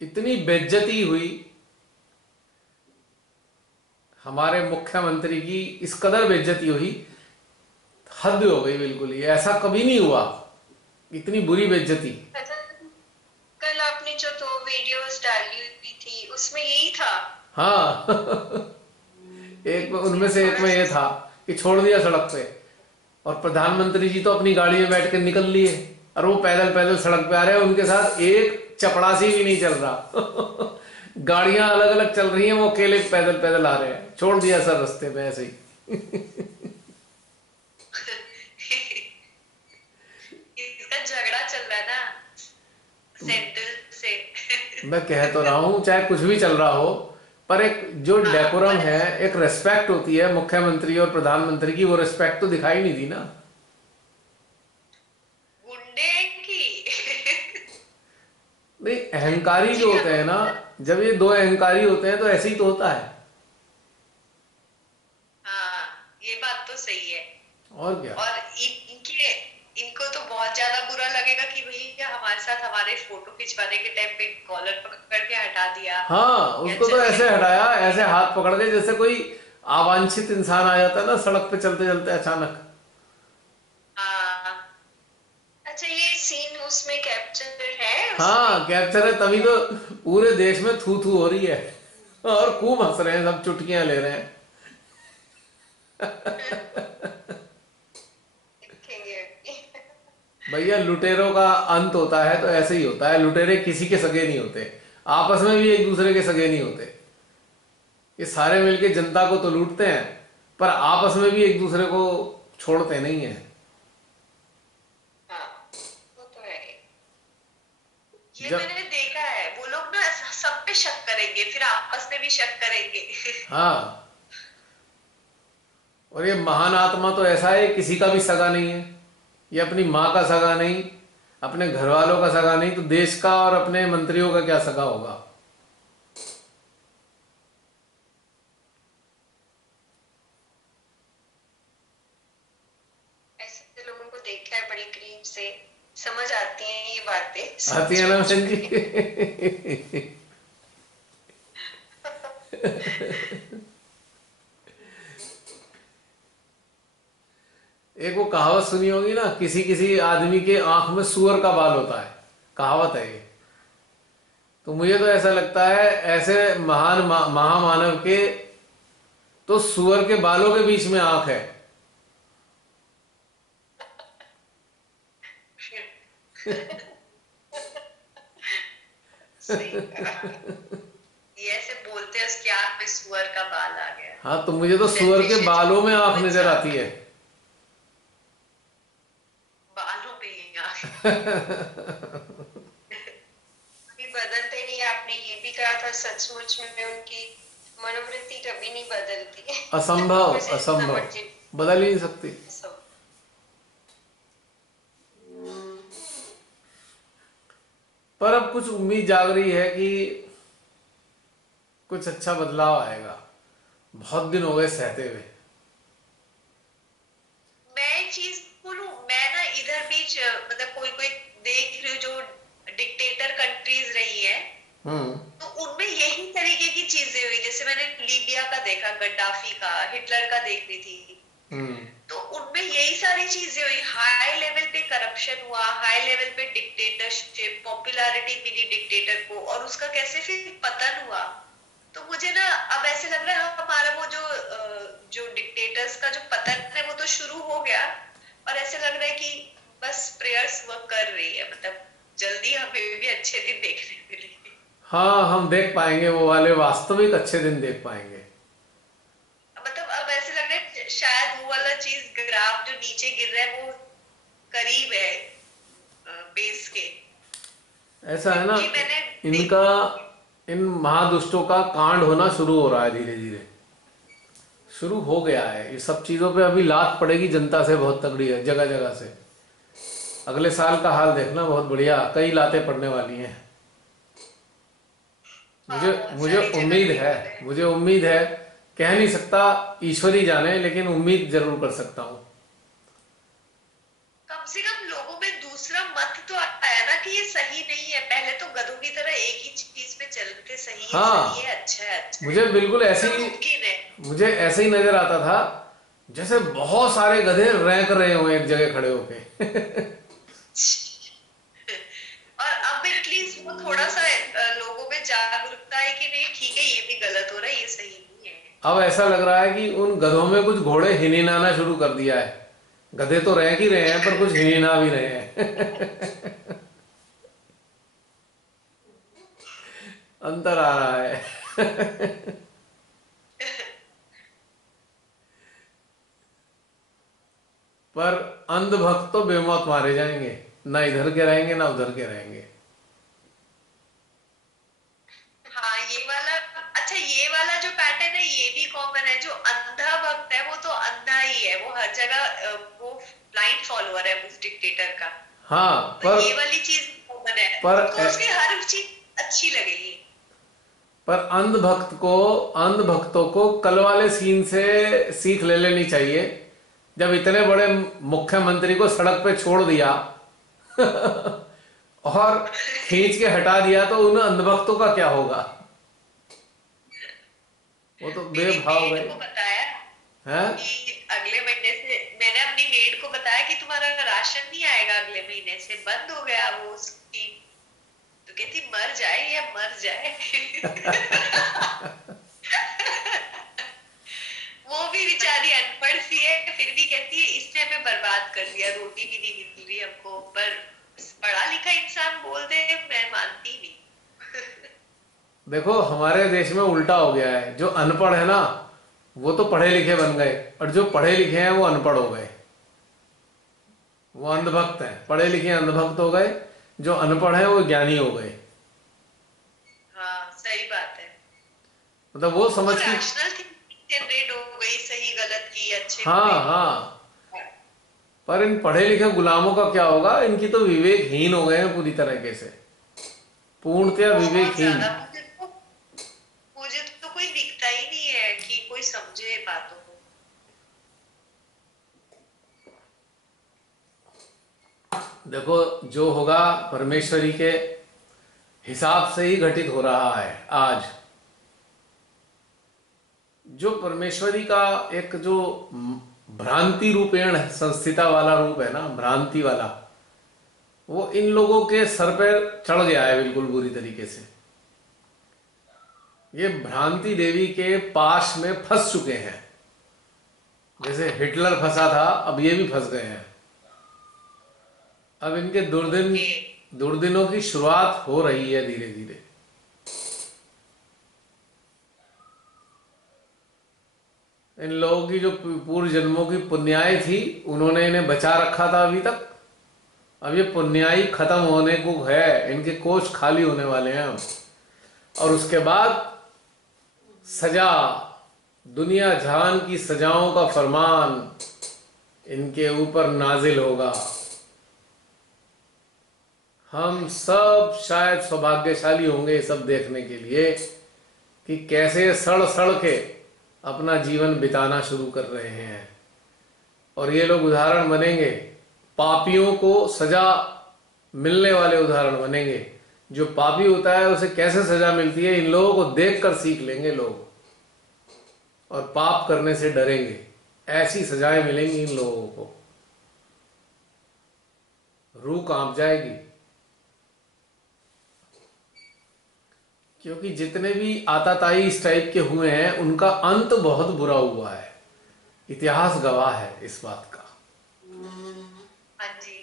इतनी बेइज्जती हुई हमारे मुख्यमंत्री की, इस कदर बेइज्जती हुई, हद हो गई बिल्कुल। ये ऐसा कभी नहीं हुआ, इतनी बुरी बेइज्जती। कल आपने जो 2 वीडियोस डाली हुई थी उसमें यही था। हाँ। एक उनमें से एक में ये था कि छोड़ दिया सड़क पे, और प्रधानमंत्री जी तो अपनी गाड़ी में बैठ कर निकल लिए, और वो पैदल पैदल सड़क पे आ रहे हैं, उनके साथ एक चपड़ासी भी नहीं चल रहा। गाड़ियां अलग अलग चल रही हैं, वो अकेले पैदल पैदल आ रहे हैं। छोड़ दिया सर रास्ते पे ऐसे ही। इसका झगड़ा चल रहा है ना सेंट्रल से। मैं कह तो रहा हूँ चाहे कुछ भी चल रहा हो, पर एक जो हाँ डेकोरम पर है, एक रेस्पेक्ट होती है मुख्यमंत्री और प्रधानमंत्री की, वो रेस्पेक्ट तो दिखाई नहीं दी ना। गुंडे की। नहीं, अहंकारी जी जो हाँ होते हैं ना, जब ये दो अहंकारी होते हैं तो ऐसे ही तो होता है। हाँ, ये बात तो सही है। और क्या। और इनके इनको तो बहुत ज्यादा बुरा लगेगा कि भैया हमारे साथ हमारे फोटो खिंचवाने के टाइम पे कॉलर पकड़ के हटा दिया, हाँ, या उसको तो चलते ऐसे हटाया, फोटो ऐसे लिया। हाथ पकड़ के, जैसे कोई अवांछित इंसान आ जाता है ना सड़क पे चलते चलते अचानक। हाँ, अच्छा ये सीन उसमें कैप्चर है उसमें। हाँ, कैप्चर है, तभी तो पूरे देश में थू थू हो रही है और खूब हंस रहे हैं, सब चुटकियां ले रहे हैं। देखेंगे अभी। भैया, लुटेरों का अंत होता है तो ऐसे ही होता है। लुटेरे किसी के सगे नहीं होते, आपस में भी एक दूसरे के सगे नहीं होते। ये सारे मिलके जनता को तो लूटते हैं, पर आपस में भी एक दूसरे को छोड़ते नहीं है। हाँ, वो तो है। ये जब मैंने देखा है, वो लोग ना सब पे शक करेंगे, फिर आपस में भी शक करेंगे। हाँ, और ये महान आत्मा तो ऐसा है, किसी का भी सगा नहीं है। ये अपनी माँ का सगा नहीं, अपने घर वालों का सगा नहीं, तो देश का और अपने मंत्रियों का क्या सगा होगा। ऐसे लोगों को देखा है, बड़ी करीब से समझ आती हैं ये बातें आती सच है ना मुच बहन में। जी। एक वो कहावत सुनी होगी ना, किसी किसी आदमी के आंख में सुअर का बाल होता है, कहावत है ये। तो मुझे तो ऐसा लगता है, ऐसे महान महामानव के तो सुअर के बालों के बीच में आंख है। सही कहा। ये ऐसे बोलते हैं उसकी आंख में सुअर का बाल आ गया। हाँ, तो मुझे तो सुअर के सेल्फिश है जो बालों में आंख कुछ नजर ज्यादा आती है। बालों पे ही आंख। अभी बदलते नहीं, आपने ये भी कहा था सचमुच में उनकी मनोवृत्ति कभी नहीं बदलती। असंभव, ऊपर से जितना असंभव, मर्जी बदल ही नहीं सकती। सब। पर अब कुछ उम्मीद जाग रही है कि कुछ अच्छा बदलाव आएगा। बहुत दिन हो गए सहते हुए। मैं एक चीज बोलूं, मैं ना इधर बीच मतलब कोई कोई देख रही हूँ जो डिक्टेटर कंट्रीज रही है, हम्म। तो उनमें यही तरीके की चीजें हुई। जैसे मैंने लीबिया का देखा, गद्दाफी का, हिटलर का देख रही थी, हम्म। तो उनमें यही सारी चीजें हुई। हाई लेवल पे करप्शन हुआ, हाई लेवल पे डिक्टेटरशिप, पॉपुलैरिटी मिली डिक्टेटर को, और उसका कैसे फिर पतन हुआ। तो मुझे ना अब ऐसे लग रहा है हमारा वो जो डिक्टेटर्स का जो पतन है वो तो शुरू हो गया, और ऐसे लग रहा है कि बस प्रेयर्स वर्क कर रही है, मतलब जल्दी हमें भी अच्छे दिन देखने मिलेंगे। हाँ, हम देख पाएंगे वो वाले वास्तविक अच्छे दिन देख पाएंगे। मतलब अब ऐसे लग रहा है शायद वो वाला चीज, ग्राफ जो नीचे गिर रहा है वो करीब है बेस के। ऐसा है ना, क्योंकि मैंने इनका, इन महादुष्टों का कांड होना शुरू हो रहा है, धीरे धीरे शुरू हो गया है। ये सब चीजों पे अभी लात पड़ेगी जनता से, बहुत तगड़ी है, जगह जगह से। अगले साल का हाल देखना, बहुत बढ़िया, कई लातें पड़ने वाली हैं। हाँ मुझे बहुत मुझे सारी जगह उम्मीद पे है, हो रहे हैं। मुझे उम्मीद है। कह नहीं सकता, ईश्वर ही जाने, लेकिन उम्मीद जरूर कर सकता हूँ। कम से कम लोगों में दूसरा मत तो आया ना कि ये सही नहीं है। पहले तो गधों की तरह एक ही चीज पे चलते, सही हाँ, है, अच्छा है, अच्छा है। मुझे बिल्कुल ऐसे सब ही, मुमकिन है। मुझे ऐसे ही नजर आता था, जैसे बहुत सारे गधे रैंक रहे हो एक जगह खड़े होके। और अब एटलीस्ट वो थोड़ा सा लोगों में जागरूकता है कि नहीं ठीक है, ये भी गलत हो रहा है, ये सही नहीं है। अब ऐसा लग रहा है कि उन गधों में कुछ घोड़े हिनहिनाना शुरू कर दिया है। गधे तो रैंक ही रहे हैं, पर कुछ हिनहिना भी रहे हैं। अंतर आ रहा है। पर अंधभक्त तो बेमौत मारे जाएंगे, ना इधर के रहेंगे ना उधर के रहेंगे। हाँ ये वाला, अच्छा ये वाला जो पैटर्न है ये भी कॉमन है। जो अंधा भक्त है वो तो अंधा ही है, वो हर जगह वो ब्लाइंड फॉलोअर है उस डिक्टेटर का। हाँ, तो ये वाली चीज कॉमन है, पर उनको उसकी हर चीज अच्छी लगेगी। पर अंधभक्तों को कल वाले सीन से सीख ले लेनी चाहिए। जब इतने बड़े मुख्यमंत्री को सड़क पे छोड़ दिया और खींच के हटा दिया, तो उन अंधभक्तों का क्या होगा? वो तो मेरी बेभाव मेड गए को बताया हैं। कि अगले महीने से, मैंने अपनी मेड को बताया कि तुम्हारा राशन नहीं आएगा अगले महीने से, बंद हो गया वो स्कीम। तो कहती मर जाए या मर जाए। वो भी बेचारी अनपढ़ सी है, फिर भी कहती है इसने हमें बर्बाद कर दिया, रोटी भी नहीं मिल रही हमको। पर पढ़ा लिखा इंसान बोल दे मैं मानती नहीं। देखो हमारे देश में उल्टा हो गया है, जो अनपढ़ है ना वो तो पढ़े लिखे बन गए, और जो पढ़े लिखे हैं वो अनपढ़ हो गए। वो अंधभक्त हैं, पढ़े लिखे अंधभक्त हो गए, जो अनपढ़ है वो ज्ञानी हो गए। हाँ सही बात है। मतलब वो वो समझ की। रैशनल थिंकिंग जनरेट हो गई, सही गलत की, अच्छे हाँ बुरे हाँ। की। पर इन पढ़े लिखे गुलामों का क्या होगा? इनकी तो विवेकहीन हो गए हैं पूरी तरीके से, पूर्णतया बहुत विवेकहीन। ज्यादा। मुझे तो कोई दिखता ही नहीं है कि कोई समझे बातों को। देखो जो होगा परमेश्वरी के हिसाब से ही घटित हो रहा है आज। जो परमेश्वरी का एक जो भ्रांति रूपेण संस्थिता वाला रूप है ना, भ्रांति वाला, वो इन लोगों के सर पर चढ़ गया है बिल्कुल बुरी तरीके से। ये भ्रांति देवी के पाश में फंस चुके हैं। जैसे हिटलर फंसा था, अब ये भी फंस गए हैं। अब इनके दुर्दिनों की शुरुआत हो रही है धीरे धीरे। इन लोगों की जो पूर्व जन्मों की पुण्याई थी, उन्होंने इन्हें बचा रखा था अभी तक। अब ये पुण्याई खत्म होने को है, इनके कोष खाली होने वाले हैं अब। और उसके बाद सजा, दुनिया जहान की सजाओं का फरमान इनके ऊपर नाजिल होगा। हम सब शायद सौभाग्यशाली होंगे सब देखने के लिए कि कैसे सड़ सड़ के अपना जीवन बिताना शुरू कर रहे हैं। और ये लोग उदाहरण बनेंगे, पापियों को सजा मिलने वाले उदाहरण बनेंगे। जो पापी होता है उसे कैसे सजा मिलती है, इन लोगों को देखकर सीख लेंगे लोग, और पाप करने से डरेंगे। ऐसी सजाएं मिलेंगी इन लोगों को, रूह कांप जाएगी। क्योंकि जितने भी आताताई इस टाइप के हुए हैं उनका अंत बहुत बुरा हुआ है। इतिहास गवाह है इस बात का। हाँ जी।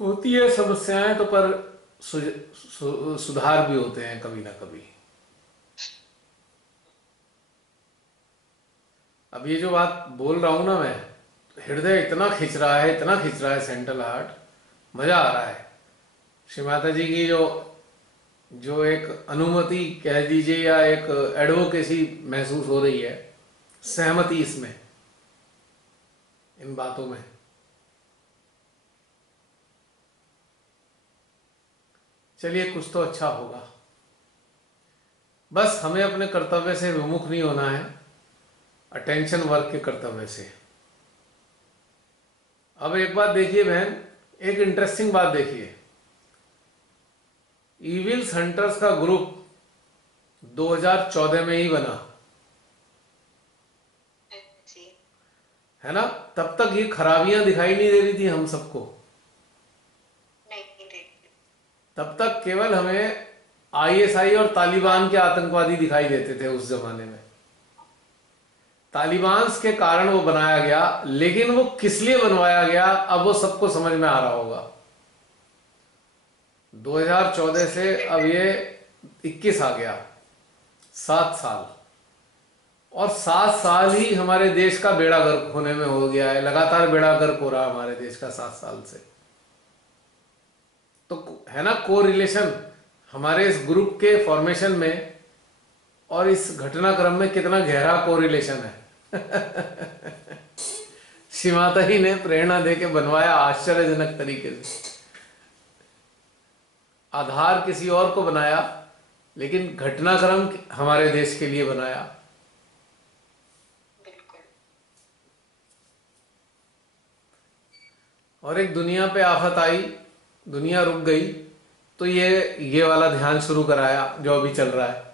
होती है समस्याएं तो, पर सुधार भी होते हैं कभी ना कभी। अब ये जो बात बोल रहा हूं ना मैं, हृदय इतना खिंच रहा है, इतना खिंच रहा है, सेंट्रल हार्ट, मजा आ रहा है। श्री माता जी की जो जो एक अनुमति कह दीजिए या एक एडवोकेसी महसूस हो रही है, सहमति इसमें, इन बातों में। चलिए कुछ तो अच्छा होगा। बस हमें अपने कर्तव्य से विमुख नहीं होना है, अटेंशन वर्क के कर्तव्य से। अब एक बात देखिए बहन, एक इंटरेस्टिंग बात देखिए। इविल्स हंटर्स का ग्रुप 2014 में ही बना है ना। तब तक ये खराबियां दिखाई नहीं दे रही थी हम सबको। तब तक केवल हमें आईएसआई और तालिबान के आतंकवादी दिखाई देते थे उस जमाने में। तालिबान के कारण वो बनाया गया, लेकिन वो किस लिए बनवाया गया अब वो सबको समझ में आ रहा होगा। 2014 से अब ये 21 आ गया, 7 साल। और 7 साल ही हमारे देश का बेड़ा गर्क होने में हो गया है, लगातार बेड़ा गर्क हो रहा है हमारे देश का 7 साल से। तो है ना को रिलेशन हमारे इस ग्रुप के फॉर्मेशन में और इस घटनाक्रम में कितना गहरा को रिलेशन है। श्री माता ही ने प्रेरणा देके बनवाया आश्चर्यजनक तरीके से। आधार किसी और को बनाया, लेकिन घटनाक्रम हमारे देश के लिए बनाया। और एक दुनिया पे आफत आई, दुनिया रुक गई, तो ये वाला ध्यान शुरू कराया जो अभी चल रहा है।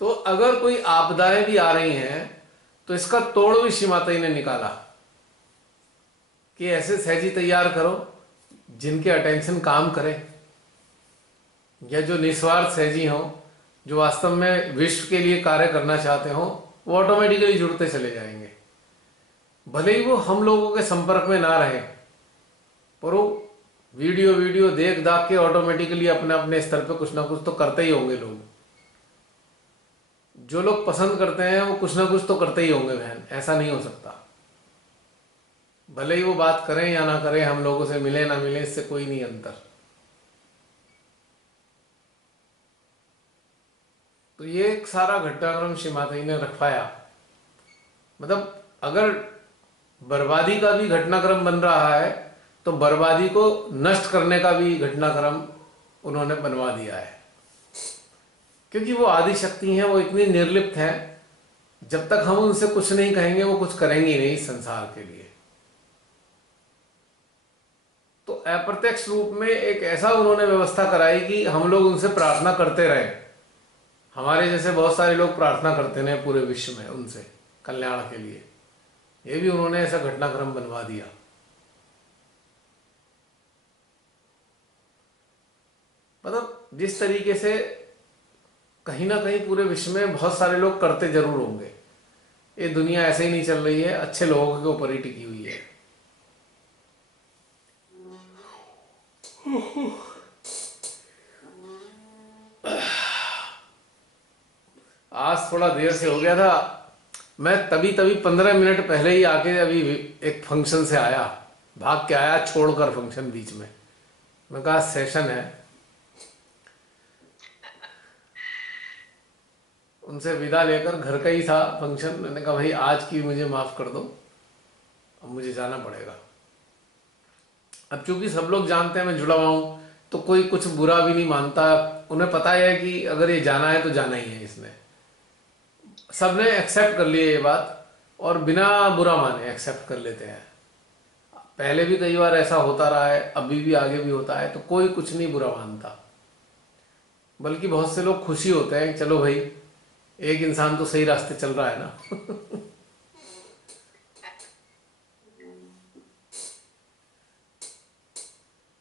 तो अगर कोई आपदाएं भी आ रही हैं तो इसका तोड़ भी श्री माता जी ने निकाला कि ऐसे सहजी तैयार करो जिनके अटेंशन काम करे, या जो निस्वार्थ सहजी हो, जो वास्तव में विश्व के लिए कार्य करना चाहते हो, वो ऑटोमेटिकली जुड़ते चले जाएंगे। भले ही वो हम लोगों के संपर्क में ना रहे, पर वो वीडियो देख दाख के ऑटोमेटिकली अपने अपने स्तर पे कुछ ना कुछ तो करते ही होंगे। लोग जो लोग पसंद करते हैं वो कुछ ना कुछ तो करते ही होंगे बहन, ऐसा नहीं हो सकता। भले ही वो बात करें या ना करें, हम लोगों से मिले ना मिले, इससे कोई नहीं अंतर। तो ये एक सारा घटनाक्रम श्री माता जी ने रखवाया। मतलब अगर बर्बादी का भी घटनाक्रम बन रहा है तो बर्बादी को नष्ट करने का भी घटनाक्रम उन्होंने बनवा दिया है, क्योंकि वो आदि शक्ति हैं, वो इतनी निर्लिप्त हैं, जब तक हम उनसे कुछ नहीं कहेंगे वो कुछ करेंगे नहीं इस संसार के लिए। तो अप्रत्यक्ष रूप में एक ऐसा उन्होंने व्यवस्था कराई कि हम लोग उनसे प्रार्थना करते रहे। हमारे जैसे बहुत सारे लोग प्रार्थना करते हैं पूरे विश्व में उनसे कल्याण के लिए, ये भी उन्होंने ऐसा घटनाक्रम बनवा दिया। मतलब जिस तरीके से कहीं ना कहीं पूरे विश्व में बहुत सारे लोग करते जरूर होंगे, ये दुनिया ऐसे ही नहीं चल रही है, अच्छे लोगों के ऊपर ही टिकी हुई है। आज थोड़ा देर से हो गया था, मैं तभी 15 मिनट पहले ही आके अभी एक फंक्शन से आया, भाग के आया छोड़कर फंक्शन बीच में। मैं कहा सेशन है, उनसे विदा लेकर घर का ही था फंक्शन। मैंने कहा भाई आज की मुझे माफ कर दो, अब मुझे जाना पड़ेगा। अब चूंकि सब लोग जानते हैं मैं जुड़ा हुआ हूं, तो कोई कुछ बुरा भी नहीं मानता। उन्हें पता है कि अगर ये जाना है तो जाना ही है। इसने सबने एक्सेप्ट कर लिया ये बात, और बिना बुरा माने एक्सेप्ट कर लेते हैं। पहले भी कई बार ऐसा होता रहा है, अभी भी आगे भी होता है, तो कोई कुछ नहीं बुरा मानता। बल्कि बहुत से लोग खुशी होते हैं, चलो भाई एक इंसान तो सही रास्ते चल रहा है ना।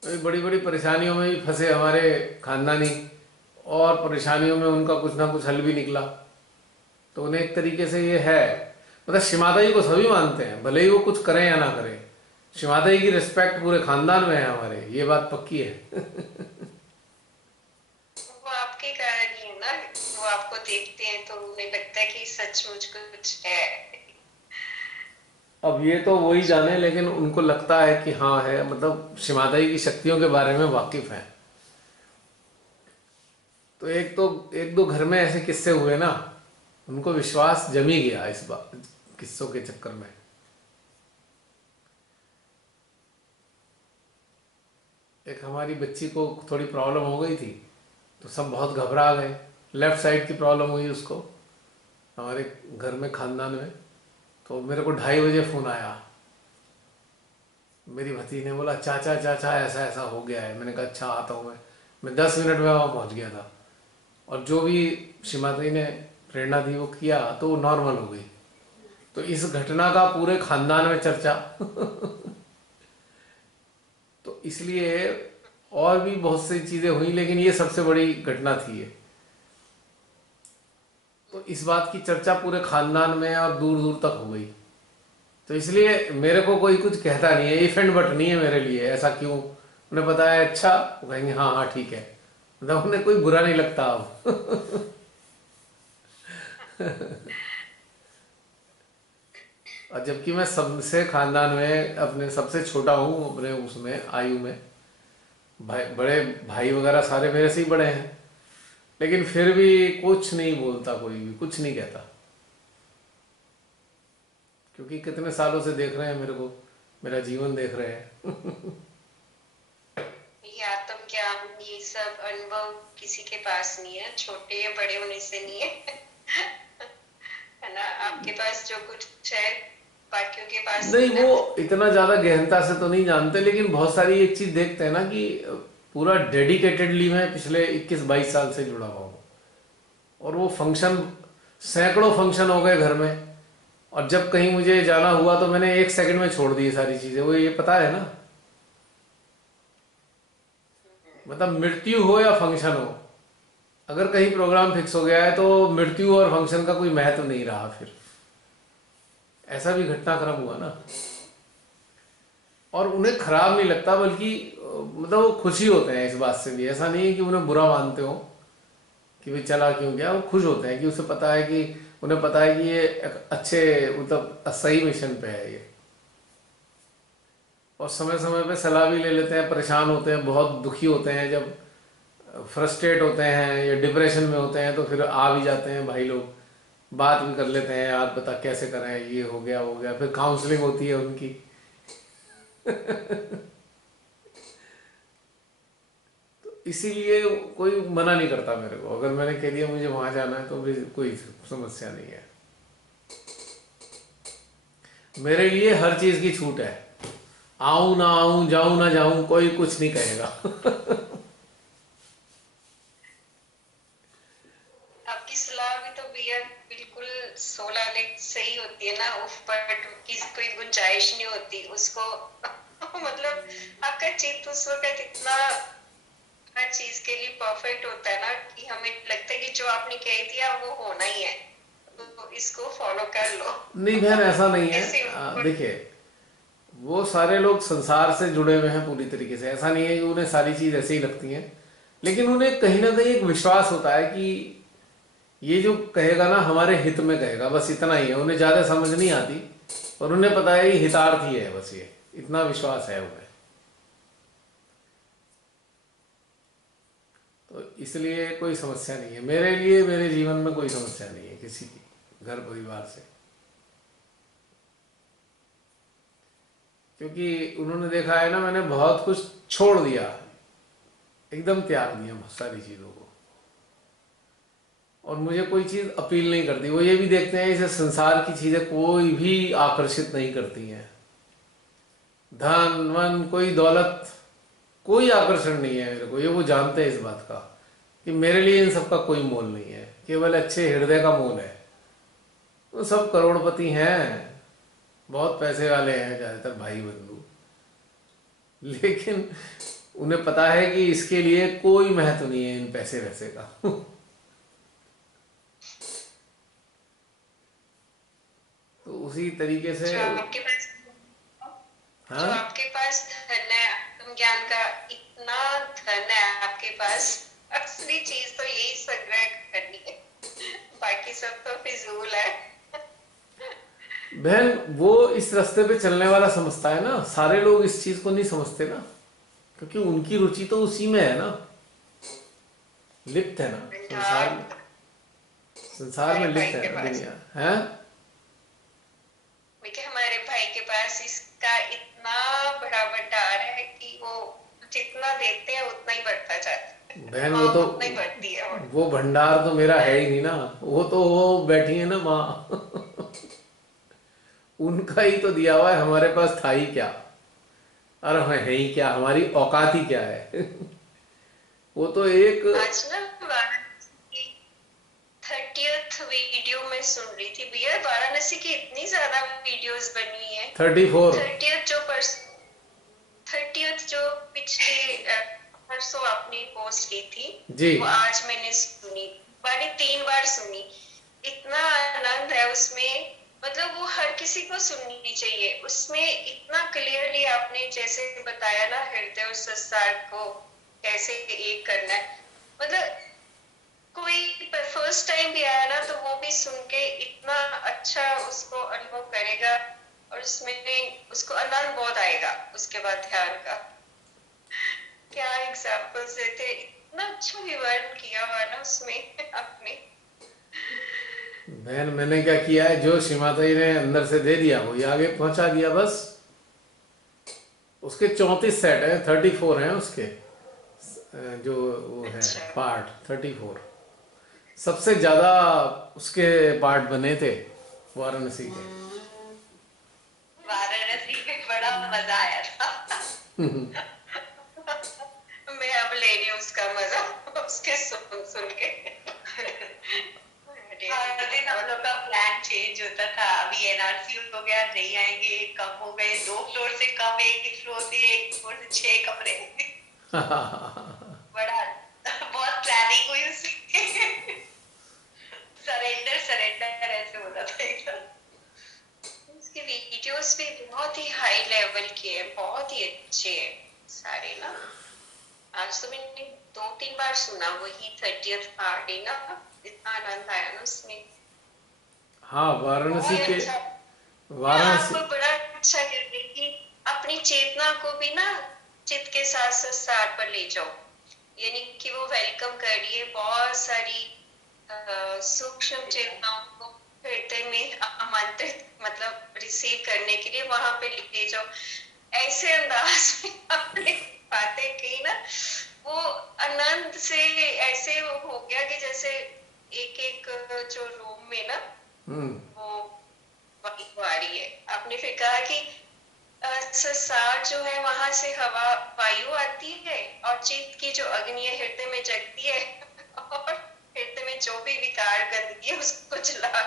बड़ी बड़ी परेशानियों में भी फंसे हमारे खानदानी, और परेशानियों में उनका कुछ ना कुछ हल भी निकला। तो उन्हें एक तरीके से ये है, मतलब श्री माता जी को सभी मानते हैं, भले ही वो कुछ करें या ना करें। श्री माता जी की रिस्पेक्ट पूरे खानदान में है हमारे, ये बात पक्की है। वो आपके कारण ही है ना, वो आपको देखते हैं तो उन्हें लगता है कि सचमुच कुछ है। अब ये तो वही जाने, लेकिन उनको लगता है कि हाँ है, मतलब श्री माता जी की शक्तियों के बारे में वाकिफ है। तो एक दो घर में ऐसे किस्से हुए ना, उनको विश्वास जमी गया इस बात किस्सों के चक्कर में। एक हमारी बच्ची को थोड़ी प्रॉब्लम हो गई थी, तो सब बहुत घबरा गए। लेफ्ट साइड की प्रॉब्लम हुई उसको हमारे घर में, खानदान में। तो मेरे को 2:30 बजे फ़ोन आया, मेरी भतीजी ने बोला चाचा चाचा ऐसा ऐसा हो गया है। मैंने कहा अच्छा आता हूँ मैं 10 मिनट में वहाँ पहुँच गया था। और जो भी श्री माता जी ने प्रेरणा दी वो किया, तो वो नॉर्मल हो गई। तो इस घटना का पूरे खानदान में चर्चा। तो इसलिए और भी बहुत सी चीज़ें हुई, लेकिन ये सबसे बड़ी घटना थी ये। तो इस बात की चर्चा पूरे खानदान में और दूर दूर तक हो गई। तो इसलिए मेरे को कोई कुछ कहता नहीं है, इफ एंड बट नहीं है मेरे लिए। ऐसा क्यों? उन्हें पता है अच्छा, वो कहेंगे हाँ हाँ ठीक है, मतलब उन्हें कोई बुरा नहीं लगता अब। और जबकि मैं सबसे खानदान में अपने सबसे छोटा हूँ, अपने उसमें आयु में, भाई बड़े भाई वगैरह सारे मेरे से ही बड़े हैं, लेकिन फिर भी कुछ नहीं बोलता, कोई भी कुछ नहीं कहता, क्योंकि कितने सालों से देख रहे हैं मेरे को, मेरा जीवन देख रहे हैं। ये आत्म ज्ञान, ये सब अनुभव किसी के पास नहीं है, छोटे या बड़े होने से नहीं है। है ना, आपके पास जो कुछ है बाकियों के पास नहीं, नहीं ना। वो इतना ज्यादा गहनता से तो नहीं जानते, लेकिन बहुत सारी एक चीज देखते हैं ना कि पूरा डेडिकेटेडली मैं पिछले 21-22 साल से जुड़ा हुआ हूँ, और वो फंक्शन, सैकड़ों फंक्शन हो गए घर में, और जब कहीं मुझे जाना हुआ तो मैंने 1 सेकंड में छोड़ दी सारी चीजें। वो ये पता है ना, मतलब मृत्यु हो या फंक्शन हो, अगर कहीं प्रोग्राम फिक्स हो गया है तो मृत्यु और फंक्शन का कोई महत्व नहीं रहा फिर। ऐसा भी घटनाक्रम हुआ ना, और उन्हें खराब नहीं लगता, बल्कि मतलब वो खुशी होते हैं इस बात से भी। ऐसा नहीं है कि उन्हें बुरा मानते हो कि भाई चला क्यों गया, वो खुश होते हैं कि उसे पता है कि, उन्हें पता है कि ये एक अच्छे, मतलब सही मिशन पे है ये, और समय समय पे सलाह भी ले लेते हैं। परेशान होते हैं, बहुत दुखी होते हैं, जब फ्रस्ट्रेट होते हैं या डिप्रेशन में होते हैं तो फिर आ भी जाते हैं भाई लोग, बात भी कर लेते हैं, यार बता कैसे करें, ये हो गया, फिर काउंसलिंग होती है उनकी। तो इसीलिए कोई मना नहीं करता मेरे को, अगर मैंने कह दिया मुझे वहां जाना है तो भी कोई समस्या नहीं है। मेरे लिए हर चीज की छूट है, आऊं ना आऊं, जाऊं ना जाऊं, कोई कुछ नहीं कहेगा। आपकी सलाह भी तो भैया बिल्कुल 16 लेख सही होती है ना, उफ, बट की कोई गुंजाइश नहीं होती उसको। मतलब आपका चित्त उस वक्त इतना हर चीज के लिए परफेक्ट होता है ना कि हमें लगता है कि जो आपने कह दिया वो होना ही है, तो इसको फॉलो कर लो। नहीं बहन, ऐसा नहीं है। ऐसे देखिए, वो सारे लोग संसार से जुड़े हुए हैं पूरी तरीके से, ऐसा नहीं है कि उन्हें सारी चीज ऐसे ही लगती हैं, लेकिन उन्हें कहीं ना कहीं एक विश्वास होता है कि ये जो कहेगा ना हमारे हित में कहेगा, बस इतना ही है। उन्हें ज्यादा समझ नहीं आती, और उन्हें पता है ये हितार्थ ही है, बस ये इतना विश्वास है उन्हें। तो इसलिए कोई समस्या नहीं है मेरे लिए, मेरे जीवन में कोई समस्या नहीं है किसी की, घर परिवार से, क्योंकि उन्होंने देखा है ना, मैंने बहुत कुछ छोड़ दिया, एकदम त्याग दिया बहुत सारी चीजों को, और मुझे कोई चीज अपील नहीं करती। वो ये भी देखते हैं इसे संसार की चीजें कोई भी आकर्षित नहीं करती हैं, धन वन, कोई दौलत, कोई आकर्षण नहीं है मेरे को, ये वो जानते हैं इस बात का कि मेरे लिए इन सब का कोई मोल नहीं है, केवल अच्छे हृदय का मोल है। तो सब करोड़पति हैं, बहुत पैसे वाले हैं ज्यादातर भाई बंधु, लेकिन उन्हें पता है कि इसके लिए कोई महत्व नहीं है इन पैसे वैसे का। तो उसी तरीके से जो आपके पास जो हाँ, आपके पास धन है, आत्म ज्ञान का इतना धन है आपके पास, असली चीज तो यही संग्रह करनी है, बाकी सब तो फिजूल है। बहन वो इस रास्ते पे चलने वाला समझता है ना, सारे लोग इस चीज को नहीं समझते ना, क्योंकि उनकी रुचि तो उसी में है ना, लिप्त है ना संसार में, संसार में हमारे भाई लिप्त है के ना पास दुनिया है। हमारे भाई के पास इसका इतना बड़ा भंडार है कि वो जितना देते हैं उतना ही बढ़ता जाता है, बहन माँ वो तो, उतना ही बढ़ती है। और वो भंडार तो मेरा है ही नहीं ना, वो तो वो बैठी है ना माँ। उनका ही तो दिया हुआ है, हमारे पास था ही क्या, और है ही क्या, हमारी औकात ही क्या है। वो तो एक आज ना वाराणसी की 30th वीडियो में सुन रही थी भैया, वाराणसी की इतनी ज्यादा वीडियोस बनी है। 34 30th जो पिछले परसों आपने पोस्ट की थी, जी। वो आज मैंने सुनी, मैंने 3 बार सुनी। इतना आनंद है उसमें, मतलब वो हर किसी को सुननी चाहिए। उसमें इतना क्लियरली आपने जैसे बताया ना, हृदय और संसार को कैसे एक करना है, मतलब कोई फर्स्ट टाइम भी आया ना तो वो भी सुन के इतना अच्छा उसको अनुभव करेगा और उसमें उसको आनंद बहुत आएगा उसके बाद ध्यान का। क्या एग्जाम्पल्स देते, इतना अच्छा विवरण किया हुआ ना उसमें आपने। बहन मैंने क्या किया है, जो श्रीमाता जी ने अंदर से दे दिया वही आगे पहुंचा दिया बस। उसके 34 सेट है, 34 हैं उसके, जो वो है अच्छा। पार्ट 34। सबसे ज्यादा उसके पार्ट बने थे वाराणसी के। वाराणसी में बड़ा मजा आया था। मैं अब ले रही हूँ उसका मजा, उसके सुन सुन के। हर दिन हम लोग का प्लान चेंज होता था। अभी एनआरसी हो गया, नहीं आएंगे, कम हो गए, 2 फ्लोर से कम, एक फ्लोर से 6 कमरे। बड़ा बहुत प्लानिंग हुई उसकी। सरेंडर सरेंडर ऐसे होता था एकदम। उसके वीडियोस भी बहुत ही हाई लेवल के हैं, बहुत ही अच्छे हैं सारे ना। आज तो मैंने 2-3 बार सुना वही 30th पार्ट है ना, इतना आनंद आया ना उसमें। हाँ वाराणसी बहुत के, अच्छा। मैं वाराणसी। आपको बड़ा अच्छा कहती कि अपनी चेतना को भी ना चित्त के साथ साथ सार पर ले जाओ, यानी कि वो वेलकम करिए बहुत सारी सूक्ष्म चेतनाओं को हृदय में आमंत्रित, मतलब रिसीव करने के लिए वहां पे ले जाओ। ऐसे अंदाज में आपने बातें की ना, वो आनंद से ऐसे हो गया कि जैसे एक एक जो रूम में ना हम्म। वो वायु आ रही है। आपने फिर कहा कि संसार जो है वहां से हवा वायु आती है और चित्त की जो अग्नि है हृदय में जगती है और हृदय में जो भी विकार गंदगी है उसको जला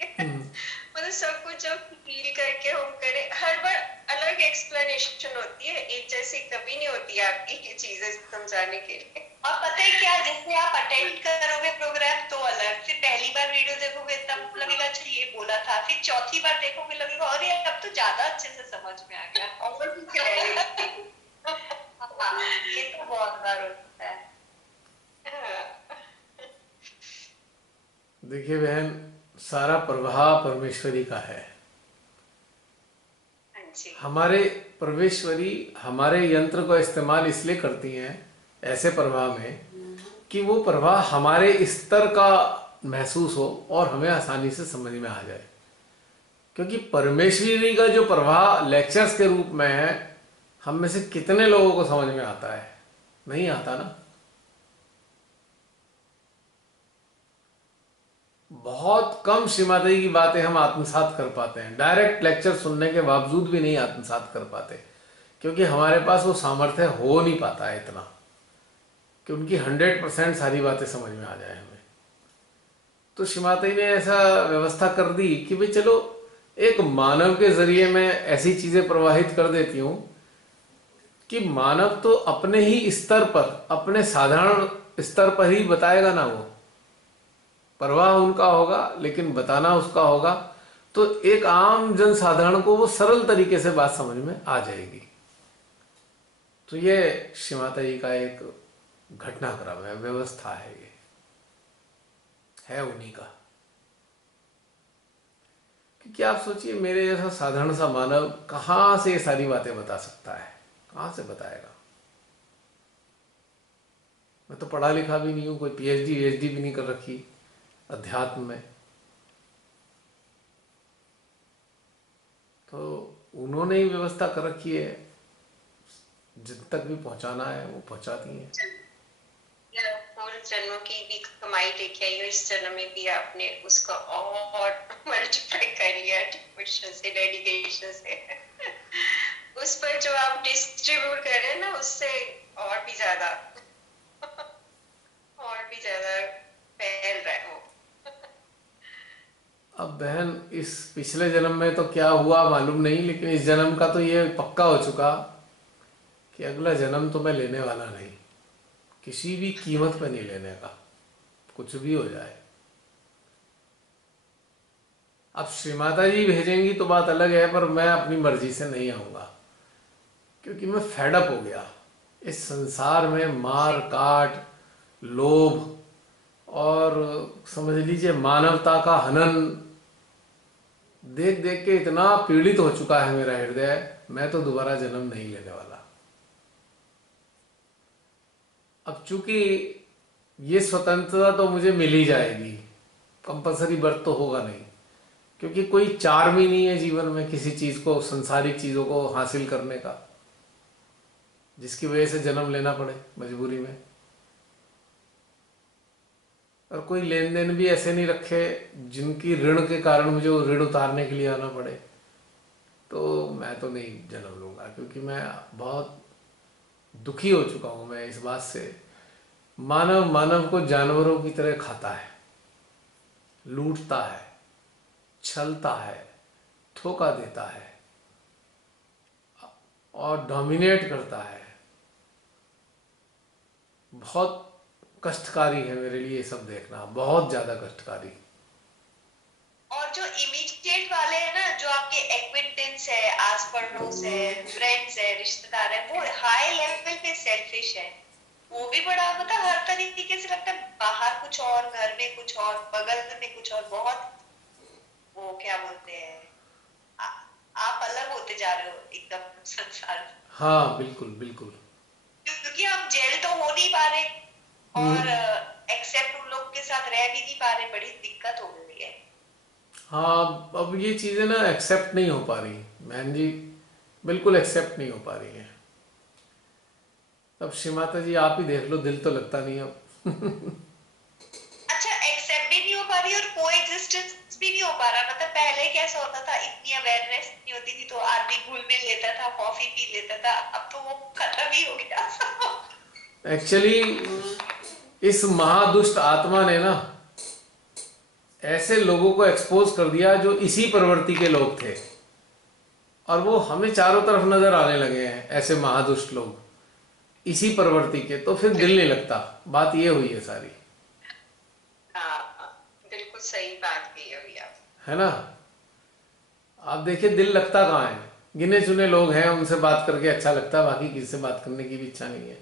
मतलब सब कुछ जब फील करके हम करें, हर बार अलग एक्सप्लेनेशन होती है, एक जैसी कभी नहीं होती है आपकी ये चीजें समझाने के लिए। और पता है क्या, जैसे आप अटेंड करोगे प्रोग्राम तो अलग, फिर पहली बार वीडियो देखोगे तब लगेगा अच्छा ये बोला था, फिर चौथी बार देखोगे लगेगा अरे अब तो ज्यादा अच्छे से समझ में आ गया। और भी clarity। हाँ, ये तो बहुत बार होता है। देखिए बहन, सारा प्रभाव परमेश्वरी का है। हाँ जी। हमारे परमेश्वरी हमारे यंत्र को इस्तेमाल इसलिए करती हैं ऐसे प्रवाह में कि वो प्रवाह हमारे स्तर का महसूस हो और हमें आसानी से समझ में आ जाए। क्योंकि परमेश्वरी का जो प्रवाह लेक्चर्स के रूप में है, हम में से कितने लोगों को समझ में आता है? नहीं आता ना। बहुत कम श्रीमाता जी की बातें हम आत्मसात कर पाते हैं, डायरेक्ट लेक्चर सुनने के बावजूद भी नहीं आत्मसात कर पाते, क्योंकि हमारे पास वो सामर्थ्य हो नहीं पाता है इतना कि उनकी 100% सारी बातें समझ में आ जाए हमें। तो श्रीमाता जी ने ऐसा व्यवस्था कर दी कि भाई चलो एक मानव के जरिए मैं ऐसी चीजें प्रवाहित कर देती हूं कि मानव तो अपने ही स्तर पर, अपने साधारण स्तर पर ही बताएगा ना, वो प्रवाह उनका होगा लेकिन बताना उसका होगा, तो एक आम जनसाधारण को वो सरल तरीके से बात समझ में आ जाएगी। तो ये श्रीमाता जी का एक घटनाक्रम है, व्यवस्था है, ये है उन्हीं का। क्योंकि आप सोचिए, मेरे जैसा साधारण सा मानव कहां से ये सारी बातें बता सकता है? कहां से बताएगा? मैं तो पढ़ा लिखा भी नहीं हूं, कोई पीएचडी भी नहीं कर रखी अध्यात्म में। तो उन्होंने ही व्यवस्था कर रखी है, जिन तक भी पहुंचाना है वो पहुंचाती हैं। पूर्व जन्मों की भी कमाई लेके आई हो, इस जन्म में भी आपने उसको और मल्टीप्लाई कर लिया डिवोशन से, डेडिकेशन से। उस पर जो आप डिस्ट्रीब्यूट कर रहे हैं ना, उससे और भी ज्यादा फैल रहा है वो। अब बहन, इस पिछले जन्म में तो क्या हुआ मालूम नहीं, लेकिन इस जन्म का तो ये पक्का हो चुका कि अगला जन्म तो मैं लेने वाला नहीं, किसी भी कीमत पे नहीं लेने का, कुछ भी हो जाए। अब श्रीमाता जी भेजेंगी तो बात अलग है, पर मैं अपनी मर्जी से नहीं आऊंगा, क्योंकि मैं फेडअप हो गया इस संसार में मार काट, लोभ और समझ लीजिए मानवता का हनन देख देख के इतना पीड़ित हो चुका है मेरा हृदय, मैं तो दोबारा जन्म नहीं लेने वाला। अब चूंकि ये स्वतंत्रता तो मुझे मिल ही जाएगी, कंपलसरी बर्थ तो होगा नहीं, क्योंकि कोई चार्म ही नहीं है जीवन में किसी चीज को, संसारिक चीजों को हासिल करने का, जिसकी वजह से जन्म लेना पड़े मजबूरी में। और कोई लेन देन भी ऐसे नहीं रखे जिनकी ऋण के कारण मुझे वो ऋण उतारने के लिए आना पड़े। तो मैं तो नहीं जन्म लूंगा, क्योंकि मैं बहुत दुखी हो चुका हूं मैं इस बात से। मानव मानव को जानवरों की तरह खाता है, लूटता है, छलता है, धोखा देता है और डोमिनेट करता है। बहुत कष्टकारी है मेरे लिए ये सब देखना, बहुत ज्यादा कष्टकारी। और जो इमीडिएट वाले हैं ना, जो आपके एक्विंटेंस है, आस पड़ोस है, फ्रेंड्स है, रिश्तेदार है, वो हाई लेवल पे सेल्फिश है। वो भी बड़ा मतलब हर तरीके से लगता है, बाहर कुछ और, घर में कुछ और, बगल में कुछ और। बहुत वो क्या बोलते हैं, आ, आप अलग होते जा रहे हो एकदम संसार से। हाँ बिल्कुल बिल्कुल। क्योंकि हम जेल तो हो नहीं पा रहे और एक्सेप्ट उन लोग के साथ रह भी नहीं पा रहे, बड़ी दिक्कत हो गई है। हाँ अब ये चीजें ना एक्सेप्ट नहीं हो पा रही बहन जी, बिल्कुल एक्सेप्ट नहीं हो पा रही हैं। अब श्रीमाता जी आप ही देख लो, दिल तो लगता नहीं अब। अच्छा, एक्सेप्ट भी नहीं हो पा रही और को एग्जिस्टेंस भी नहीं हो पा रहा। मतलब पहले कैसा होता था, इतनी अवेयरनेस नहीं होती थी तो आदमी घुल मिल लेता था, कॉफी पी लेता था। अब तो वो खत्म ही हो गया। एक्चुअली इस महादुष्ट आत्मा ने ना ऐसे लोगों को एक्सपोज कर दिया जो इसी प्रवृत्ति के लोग थे, और वो हमें चारों तरफ नजर आने लगे हैं ऐसे महादुष्ट लोग इसी प्रवृत्ति के। तो फिर दिल नहीं लगता, बात ये हुई है सारी। हाँ, बिल्कुल सही बात कही अभी आप। है ना? आप देखिए दिल लगता कहाँ है, गिने चुने लोग हैं उनसे बात करके अच्छा लगता है, बाकी किसी से बात करने की भी इच्छा नहीं है।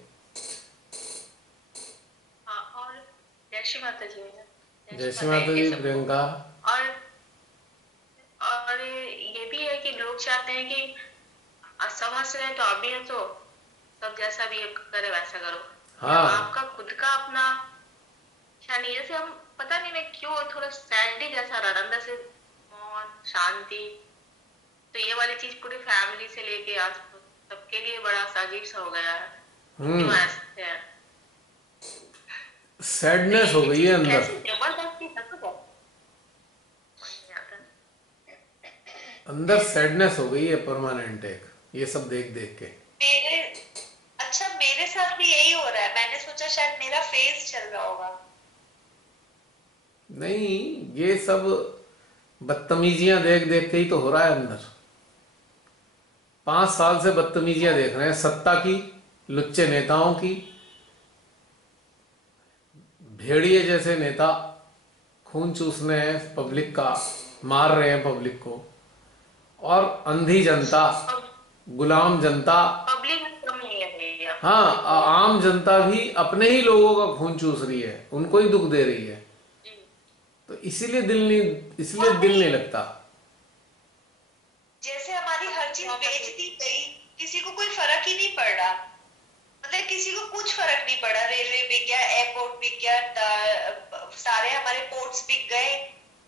हाँ, और जय श्री माता जी। जय श्री माता जी प्रियंका। और और ये भी है कि लोग चाहते हैं कि सब हंस रहे हैं तो आप भी हंसो, सब जैसा भी करे वैसा करो। हाँ आपका खुद का अपना अच्छा नहीं है। जैसे हम पता नहीं मैं क्यों थोड़ा सैंडी जैसा रहा अंदर से, मौन शांति। तो ये वाली चीज पूरी फैमिली से लेके आज सबके लिए बड़ा अजीब सा हो गया है। क्यों ऐसे है? सैडनेस हो गई है अंदर, जबरदस्ती अंदर सैडनेस हो गई है परमानेंट एक, ये सब देख देख के। मेरे साथ भी यही हो रहा है। मैंने सोचा शायद मेरा फेज चल रहा होगा। नहीं, ये सब बदतमीजियां देख देख के ही तो हो रहा है अंदर। 5 साल से बदतमीजियां देख रहे हैं, सत्ता की, लुच्चे नेताओं की, भेड़िए जैसे नेता खून चूसने हैं पब्लिक का, मार रहे हैं पब्लिक को, और अंधी जनता, गुलाम जनता, पब्लिक कम नहीं है भैया। हाँ आम जनता भी अपने ही लोगों का खून चूस रही है, उनको ही दुख दे रही है। तो इसीलिए दिल नहीं लगता। जैसे हमारी हर चीज बेच दी गई, किसी को कोई फर्क ही नहीं पड़ रहा। मतलब किसी को कुछ फर्क नहीं पड़ा। रेलवे बिक गया, एयरपोर्ट बिक गया, सारे हमारे पोर्ट्स बिक गए,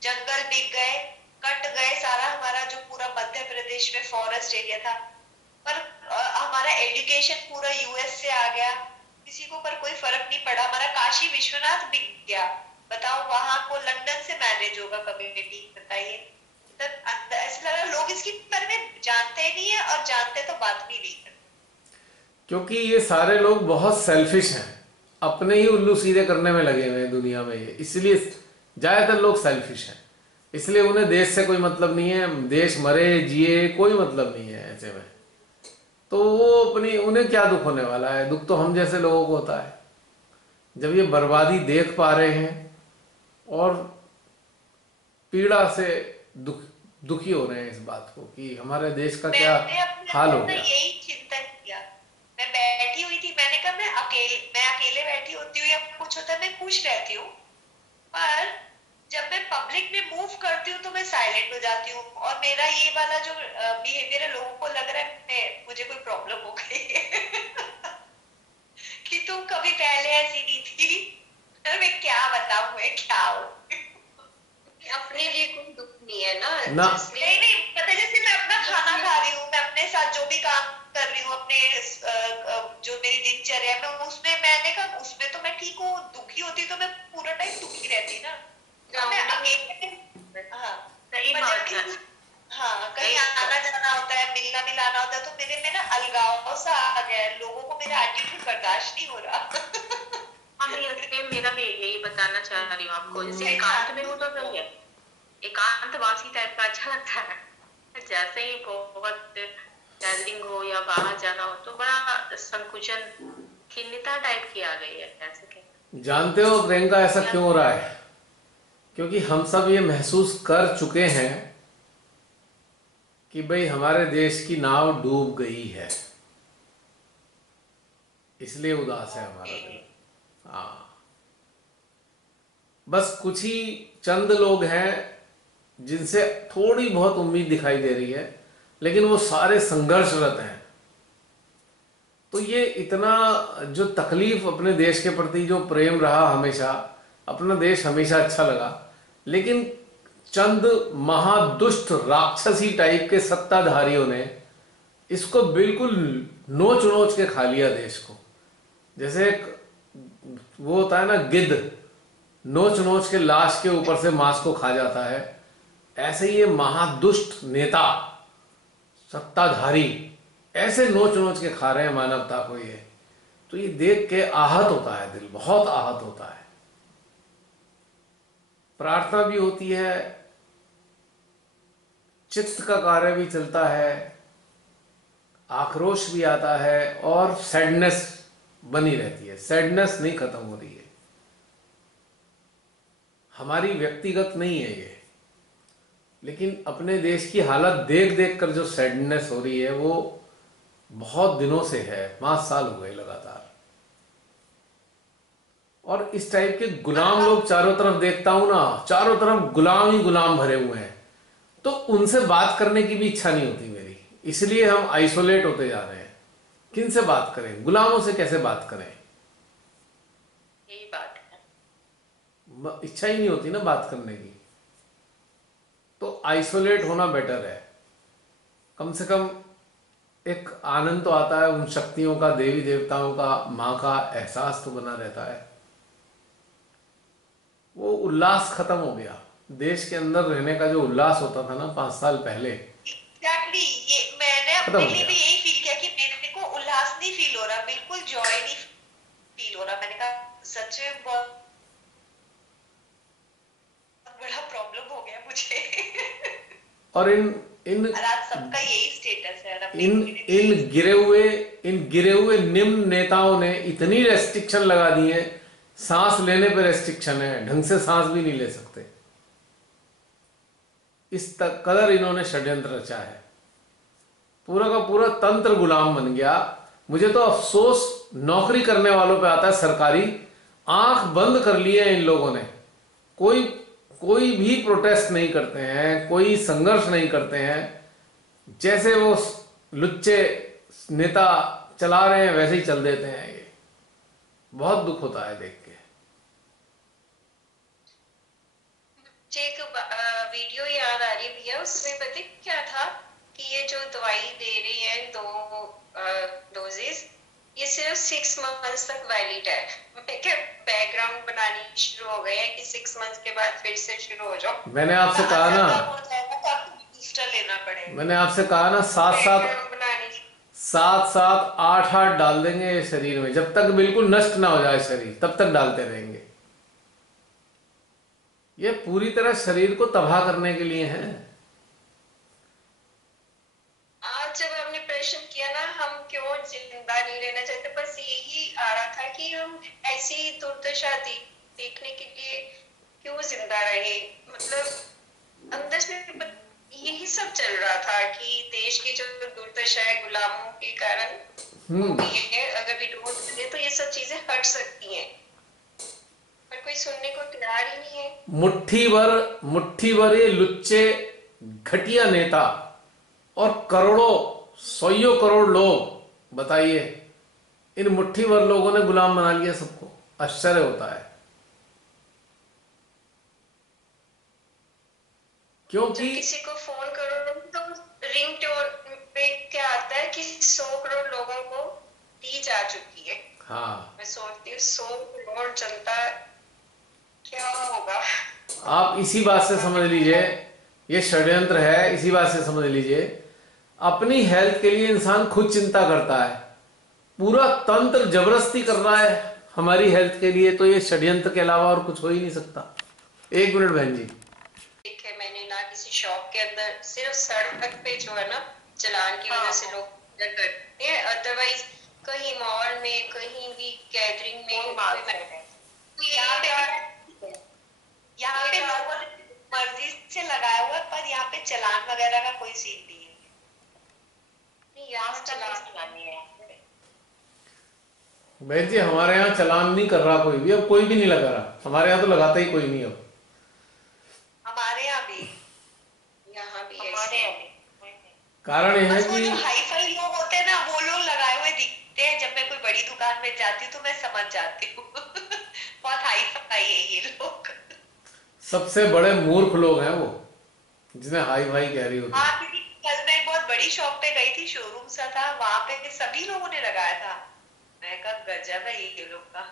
जंगल बिक गए, कट गए सारा हमारा जो पूरा मध्य प्रदेश में फॉरेस्ट एरिया था। पर हमारा एजुकेशन पूरा यूएस से आ गया, किसी को पर कोई फर्क नहीं पड़ा। हमारा काशी विश्वनाथ बिक गया, बताओ वहां को लंदन से मैनेज होगा कम्युनिटी, बताइए। ऐसा लग रहा लोग इसके बारे में जानते ही नहीं है, और जानते तो बात भी नहीं करते। क्योंकि ये सारे लोग बहुत सेल्फिश हैं, अपने ही उल्लू सीधे करने में लगे हुए हैं दुनिया में, ये इसलिए ज्यादातर लोग सेल्फिश हैं। इसलिए उन्हें देश से कोई मतलब नहीं है, देश मरे जिए कोई मतलब नहीं है ऐसे में। तो वो अपनी, उन्हें क्या दुख होने वाला है? दुख तो हम जैसे लोगों को होता है जब ये बर्बादी देख पा रहे हैं और पीड़ा से दुखी हो रहे हैं इस बात को कि हमारे देश का क्या हाल हो गया। यही चिंतन किया, मैं बैठी हुई थी, मैंने कहा मैं अकेले बैठी होती हूँ या कुछ होता है मैं खुश रहती हूँ, पर जब मैं पब्लिक में मूव करती हूँ तो मैं साइलेंट हो जाती हूँ, और मेरा ये वाला जो बिहेवियर है, लोगों को लग रहा है मुझे कोई प्रॉब्लम हो गई है कि तुम कभी पहले ऐसी नहीं थी। अरे मैं क्या बताऊं, मैं क्या हूँ। अपने लिए कोई दुख नहीं है ना, ना नहीं नहीं, पता है, जैसे मैं अपना खाना खा रही हूँ, मैं अपने साथ जो भी काम कर रही हूँ, अपने जो मेरी दिनचर्या है, मैं उसमें, मैंने कहा उसमें तो मैं ठीक हूँ, दुखी होती तो मैं पूरा टाइम दुखी रहती ना। मैं अकेले, हाँ सही पर बात जब है। हाँ कहीं आना जाना होता है, मिलना मिलाना होता है, तो मेरे में ना अलगाव सा आ गया है, लोगों को मेरा एटीट्यूड बर्दाश्त नहीं हो रहा। हम ये मेरा भी यही बताना चाह रही हूँ आपको, जैसे सही एकांत में बात। हो तो सही है, एकांतवासी टाइप का अच्छा लगता है। जैसे ही बहुत गैदरिंग हो या बाहर जाना हो तो बड़ा संकुचन, खिन्नता टाइप की आ गई है, ऐसे कहें। जानते हो प्रियंका ऐसा क्यों हो रहा है? क्योंकि हम सब ये महसूस कर चुके हैं कि भाई हमारे देश की नाव डूब गई है, इसलिए उदास है हमारा दिल। हाँ, बस कुछ ही चंद लोग हैं जिनसे थोड़ी बहुत उम्मीद दिखाई दे रही है, लेकिन वो सारे संघर्षरत हैं। तो ये इतना जो तकलीफ, अपने देश के प्रति जो प्रेम रहा हमेशा, अपना देश हमेशा अच्छा लगा, लेकिन चंद महादुष्ट राक्षसी टाइप के सत्ताधारियों ने इसको बिल्कुल नोच नोच के खा लिया देश को। जैसे एक वो होता है ना, गिद्ध नोच नोच के लाश के ऊपर से मांस को खा जाता है, ऐसे ही ये महादुष्ट नेता सत्ताधारी ऐसे नोच नोच के खा रहे हैं मानवता को। ये तो ये देख के आहत होता है, दिल बहुत आहत होता है। प्रार्थना भी होती है, चित्त का कार्य भी चलता है, आक्रोश भी आता है, और सैडनेस बनी रहती है। सैडनेस नहीं खत्म हो रही है, हमारी व्यक्तिगत नहीं है ये, लेकिन अपने देश की हालत देख देख कर जो सैडनेस हो रही है वो बहुत दिनों से है, 5 साल हुए लगातार। और इस टाइप के गुलाम लोग चारों तरफ देखता हूं ना, चारों तरफ गुलाम ही गुलाम भरे हुए हैं, तो उनसे बात करने की भी इच्छा नहीं होती मेरी। इसलिए हम आइसोलेट होते जा रहे हैं। किन से बात करें? गुलामों से कैसे बात करें? यही बात है। इच्छा ही नहीं होती ना बात करने की। तो आइसोलेट होना बेटर है। कम से कम एक आनंद तो आता है, उन शक्तियों का, देवी देवताओं का, माँ का एहसास तो बना रहता है। वो उल्लास खत्म हो गया। देश के अंदर रहने का जो उल्लास होता था ना 5 साल पहले, एग्जैक्टली, ये मैंने खत्म अपने हो लिए गया। भी यही फील किया कि मेरे को उल्लास नहीं फील हो रहा, बिल्कुल जॉय नहीं फील हो रहा। मैंने कहा सच में बहुत बड़ा प्रॉब्लम हो गया मुझे। और इन इन और आज सबका यही स्टेटस है, और अपनी इन कम्युनिटी इन यही। गिरे हुए निम्न नेताओं ने इतनी रेस्ट्रिक्शन लगा दी है, सांस लेने पे रेस्ट्रिक्शन है, ढंग से सांस भी नहीं ले सकते। इस तक कदर इन्होंने षड्यंत्र रचा है। पूरा का पूरा तंत्र गुलाम बन गया। मुझे तो अफसोस नौकरी करने वालों पे आता है सरकारी। आंख बंद कर लिए इन लोगों ने। कोई कोई भी प्रोटेस्ट नहीं करते हैं, कोई संघर्ष नहीं करते हैं। जैसे वो लुच्चे नेता चला रहे हैं वैसे ही चल देते हैं। ये बहुत दुख होता है देख के। मुझे एक वीडियो याद आ रही है भैया, उसमें पता है क्या था कि ये जो दवाई दे रही है, 2 डोजेस, ये सिर्फ 6 मंथ्स तक वैलिड है। मैं क्या बैकग्राउंड बनानी शुरू हो गए हैं कि 6 मंथ्स के बाद फिर से शुरू हो जाओ। मैंने आपसे कहा ना, हो जाएगा तो आपको बूस्टर लेना पड़ेगा। मैंने आपसे कहा ना, साथ साथ बैकग्राउंड बनानी। 7-7 8-8 डाल देंगे ये शरीर में। जब तक बिल्कुल नष्ट ना हो जाए शरीर, तब तक डालते रहेंगे। ये पूरी तरह शरीर को तबाह करने के लिए है। आज जब हमने प्रश्न किया ना, हम क्यों जिंदा नहीं रहना चाहते, बस यही आ रहा था कि हम ऐसी दुर्दशा देखने के लिए क्यों जिंदा रहे। मतलब अंदर से यही सब चल रहा था कि देश की जो दुर्दशा है गुलामों के कारण हुई है, अगर विरोध करें तो ये सब चीजें हट सकती हैं। पर कोई सुनने को तैयार ही नहीं है। मुट्ठी भर ये लुच्चे घटिया नेता और करोड़ों सौयों करोड़ लोग, बताइए, इन मुट्ठी भर लोगों ने गुलाम बना लिया सबको। आश्चर्य होता है, क्योंकि जब किसी को फोन करो तो रिंग टोन पे क्या आता है कि 100 करोड़ लोगों को दी जा चुकी है। हाँ, मैं सोचती हूँ 100 करोड़ जनता क्या होगा। आप इसी बात से समझ लीजिए ये षड्यंत्र है। इसी बात से समझ लीजिए अपनी हेल्थ के लिए इंसान खुद चिंता करता है, पूरा तंत्र जबरदस्ती कर रहा है हमारी हेल्थ के लिए, तो ये षड्यंत्र के अलावा और कुछ हो ही नहीं सकता। एक मिनट बहन जी। ठीक है, मैंने ना किसी शॉप के अंदर, सिर्फ सड़क पे जो है ना चालान की वजह से लोग करते हैं, अदरवाइज कहीं मॉल में कहीं भी गैदरिंग में यहाँ पे लोगों ने मर्जी से लगाया हुआ है, पर यहाँ पे चालान वगैरह का कोई सीन नहीं है। यहाँ से चालान नहीं है यहाँ पे। बहन जी हमारे यहाँ चालान नहीं कर रहा कोई भी, अब कोई भी नहीं लगा रहा हमारे यहाँ, तो लगाता ही कोई नहीं अब। हमारे यहाँ भी हमारे यहाँ भी कारण यह है बस वो कि जो हाई फाई लोग होते हैं ना, वो लोग लगाए हुए दिखते हैं। जब मैं कोई बड़ी दुकान में जाती हूँ तो मैं समझ जाती हूँ बहुत हाई फाई है ये लोग। सबसे बड़े मूर्ख लोग हैं वो, जिन्हें हाई फाई कह रही होती है। हाँ, क्योंकि कल मैं एक बहुत बड़ी शॉप पे गई थी, शोरूम सा था, वहां पे सभी लोगों ने लगाया था। मैं कहा गजब है ये लोग का।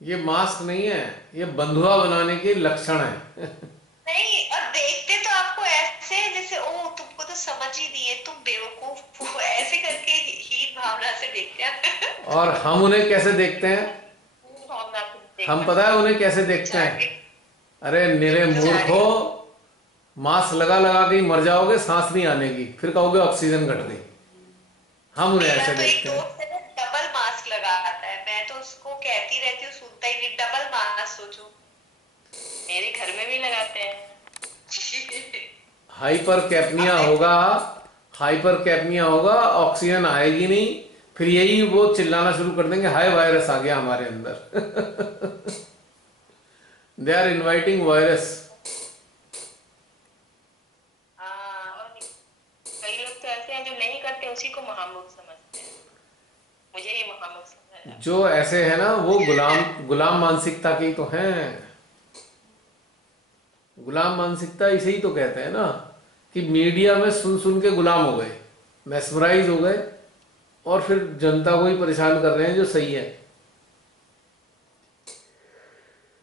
ये मास्क नहीं है, ये बंधुआ बनाने के लक्षण है। नहीं, और देखते तो आपको ऐसे हैं जैसे ओ तुमको तो समझ ही नहीं है, तुम बेवकूफ हो, ऐसे करके हीन भावना से देखते हैं। और हम उन्हें कैसे देखते हैं, हम पता है उन्हें कैसे देखते हैं? अरे निरे मूर्ख हो, मास्क लगा लगा के ही मर जाओगे, सांस नहीं आने की, फिर कहोगे ऑक्सीजन घट गई। हम उन्हें ऐसे तो एक देखते हैं। दोस्त है ना, डबल मास्क लगाता है, मैं तो उसको कहती रहती हूँ, सुनता ही नहीं। डबल मास्क सोचो, मेरे घर में भी लगाते हैं। हाइपर कैपनिया होगा, हाइपर कैपनिया होगा, ऑक्सीजन आएगी नहीं, फिर यही वो चिल्लाना शुरू कर देंगे हाय वायरस आ गया हमारे अंदर। They are inviting virus. कई लोग तो ऐसे हैं जो नहीं करते, उसी को महामूर्ख समझते हैं। मुझे ये महामूर्ख समझा है। जो ऐसे है ना वो गुलाम मानसिकता की तो हैं। गुलाम मानसिकता इसे ही तो कहते हैं ना, कि मीडिया में सुन सुन के गुलाम हो गए, मैस्मराइज हो गए, और फिर जनता को ही परेशान कर रहे हैं जो सही है।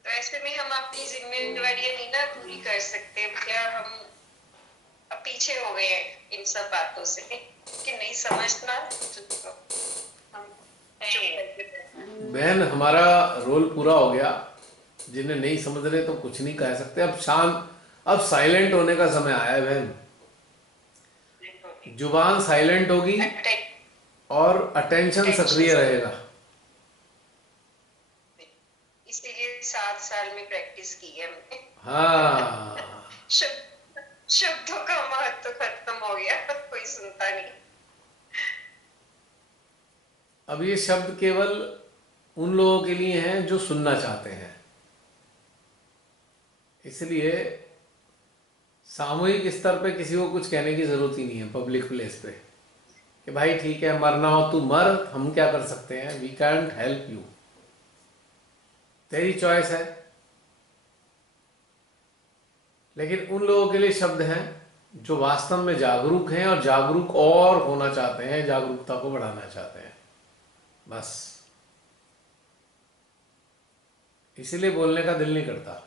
तो ऐसे में हम अपनी जिम्मेदारियां नहीं ना पूरी कर सकते क्या? हम अब पीछे हो गए हैं इन सब बातों से कि नहीं समझना, तो हम चुप करके बैठे। बहन हमारा रोल पूरा हो गया, जिन्हें नहीं समझ रहे तो कुछ नहीं कह सकते। अब शांत, अब साइलेंट होने का समय आया है बहन। जुबान साइलेंट होगी और अटेंशन सक्रिय रहेगा। इसीलिए 7 साल में प्रैक्टिस की है हमने। हाँ, शब्दों का महत्व खत्म हो गया, कोई सुनता नहीं। अब ये शब्द केवल उन लोगों के लिए हैं जो सुनना चाहते हैं, इसलिए सामूहिक स्तर पे किसी को कुछ कहने की जरूरत ही नहीं है पब्लिक प्लेस पे, कि भाई ठीक है मरना हो तू मर, हम क्या कर सकते हैं, वी कैंट हेल्प यू, तेरी चॉइस है। लेकिन उन लोगों के लिए शब्द हैं जो वास्तव में जागरूक हैं और जागरूक और होना चाहते हैं, जागरूकता को बढ़ाना चाहते हैं, बस इसीलिए बोलने का दिल नहीं करता।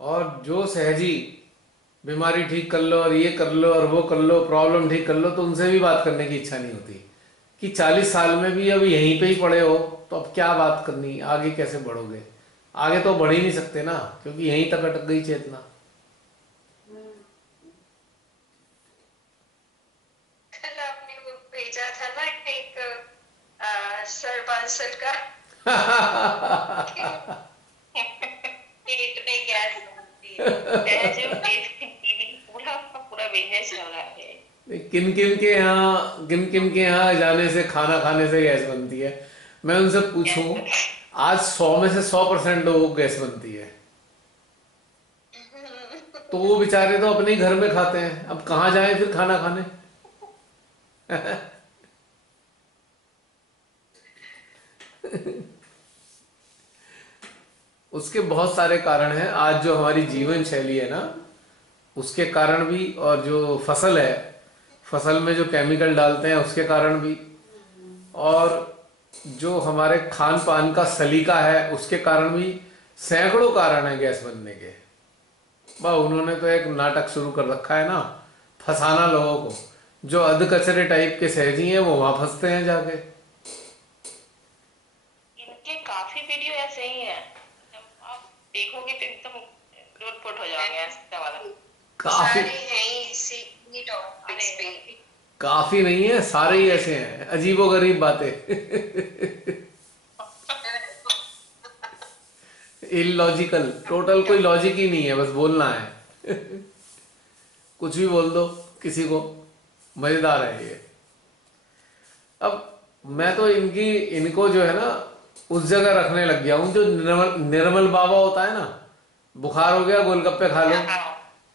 और जो सहजी बीमारी ठीक कर लो और ये कर लो और वो कर लो, प्रॉब्लम ठीक कर लो, तो उनसे भी बात करने की इच्छा नहीं होती कि 40 साल में भी अब यहीं पे ही पड़े हो, तो अब क्या बात करनी, आगे कैसे बढ़ोगे? आगे तो बढ़ ही नहीं सकते ना, क्योंकि यहीं तक अटक गई चेतना। कल आपने वो भेजा था ना एक सर बांसल का पेट में गैस बनती है। जो पूरा पूरा बिजनेस चल रहा है। किन के यहाँ जाने से, खाना खाने से गैस बनती है। मैं उनसे पूछूं, आज 100 में से 100% लोगों को गैस बनती है, तो वो बेचारे तो अपने ही घर में खाते हैं, अब कहाँ जाएं फिर खाना खाने। उसके बहुत सारे कारण हैं। आज जो हमारी जीवन शैली है ना, उसके कारण भी, और जो फसल है, फसल में जो केमिकल डालते हैं उसके कारण भी, और जो हमारे खान पान का सलीका है उसके कारण भी, सैकड़ों कारण है गैस बनने के। वाह, उन्होंने तो एक नाटक शुरू कर रखा है ना, फंसाना लोगों को। जो अधकचरे टाइप के सहजी हैं वो वहां फंसते हैं जाके। इनके काफी वीडियो ऐसे ही हैं, जब आप देखोगे तो एकदम लोटपोट हो जाओगे ऐसा वाला। काफी सारे हैं ही इसी टॉपिक्स पे। काफी नहीं है, सारे ही ऐसे हैं, अजीबो गरीब बातें। इलॉजिकल, टोटल कोई लॉजिक ही नहीं है, बस बोलना है। कुछ भी बोल दो किसी को, मजेदार है ये। अब मैं तो इनको जो है ना उस जगह रखने लग गया हूं जो निर्मल बाबा होता है ना, बुखार हो गया गोलगप्पे खा लो,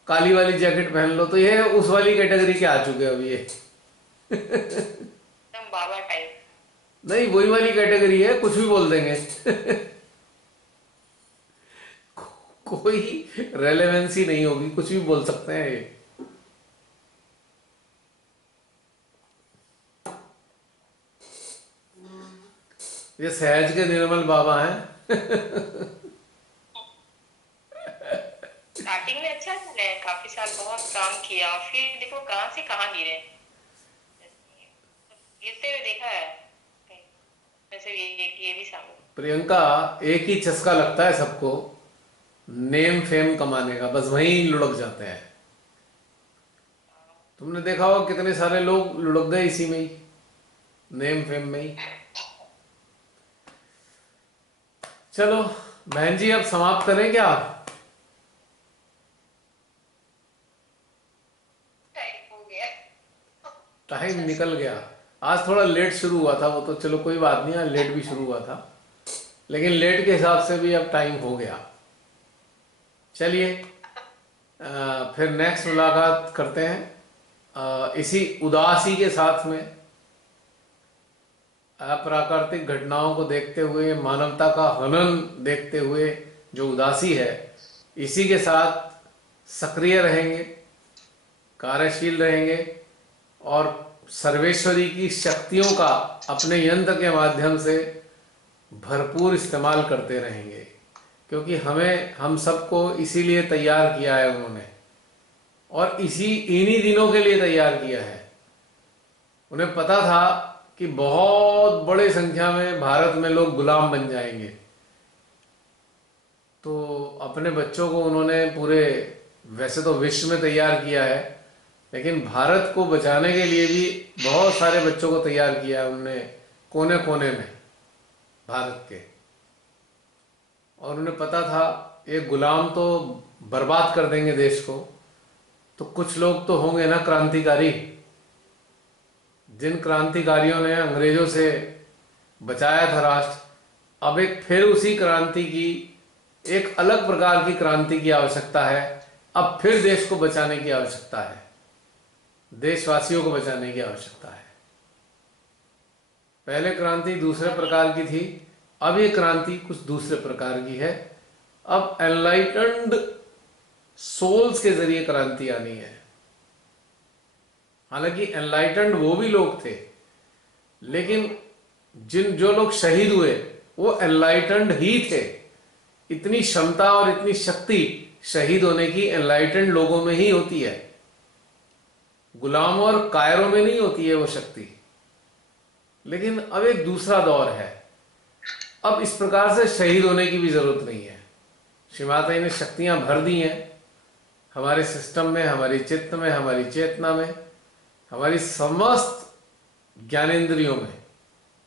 काली वाली जैकेट पहन लो, तो ये उस वाली कैटेगरी के आ चुके हैं अब ये। एकदम बाबा टाइप। नहीं, वही वाली कैटेगरी है, कुछ भी बोल देंगे। कोई रेलेवेंसी नहीं होगी, कुछ भी बोल सकते हैं ये। ये सहज के निर्मल बाबा हैं। स्टार्टिंग में अच्छा चले, काफी साल बहुत काम किया, फिर देखो कहाँ से कहाँ गिरे। गिरते हुए देखा है वैसे ये भी सामने। प्रियंका, एक ही चस्का लगता है सबको, नेम फेम कमाने का, बस वहीं लुढ़क जाते हैं। तुमने देखा होगा कितने सारे लोग लुढ़क गए इसी में ही, नेम फेम में ही। चलो बहन जी, अब समाप्त करें क्या? टाइप हो गया। टाइम निकल गया। आज थोड़ा लेट शुरू हुआ था, वो तो चलो कोई बात नहीं, आज लेट भी शुरू हुआ था, लेकिन लेट के हिसाब से भी अब टाइम हो गया। चलिए फिर नेक्स्ट मुलाकात करते हैं इसी उदासी के साथ में। अप्राकृतिक घटनाओं को देखते हुए, मानवता का हनन देखते हुए जो उदासी है, इसी के साथ सक्रिय रहेंगे, कार्यशील रहेंगे, और सर्वेश्वरी की शक्तियों का अपने यंत्र के माध्यम से भरपूर इस्तेमाल करते रहेंगे, क्योंकि हम सबको इसीलिए तैयार किया है उन्होंने, और इन्हीं दिनों के लिए तैयार किया है। उन्हें पता था कि बहुत बड़े संख्या में भारत में लोग गुलाम बन जाएंगे, तो अपने बच्चों को उन्होंने पूरे, वैसे तो विश्व में तैयार किया है, लेकिन भारत को बचाने के लिए भी बहुत सारे बच्चों को तैयार किया है उन्होंने, कोने कोने में भारत के। और उन्हें पता था ये गुलाम तो बर्बाद कर देंगे देश को, तो कुछ लोग तो होंगे ना क्रांतिकारी, जिन क्रांतिकारियों ने अंग्रेजों से बचाया था राष्ट्र। अब एक फिर उसी क्रांति की, एक अलग प्रकार की क्रांति की आवश्यकता है। अब फिर देश को बचाने की आवश्यकता है, देशवासियों को बचाने की आवश्यकता है। पहले क्रांति दूसरे प्रकार की थी, अब ये क्रांति कुछ दूसरे प्रकार की है। अब एनलाइटेंड सोल्स के जरिए क्रांति आनी है। हालांकि एनलाइटेंड वो भी लोग थे, लेकिन जो लोग शहीद हुए वो एनलाइटेंड ही थे। इतनी क्षमता और इतनी शक्ति शहीद होने की एनलाइटेंड लोगों में ही होती है, गुलामों और कायरों में नहीं होती है वो शक्ति। लेकिन अब एक दूसरा दौर है, अब इस प्रकार से शहीद होने की भी जरूरत नहीं है। श्री माता जी ने शक्तियां भर दी हैं हमारे सिस्टम में, हमारी चित्त में, हमारी चेतना में, हमारी समस्त ज्ञानेंद्रियों में।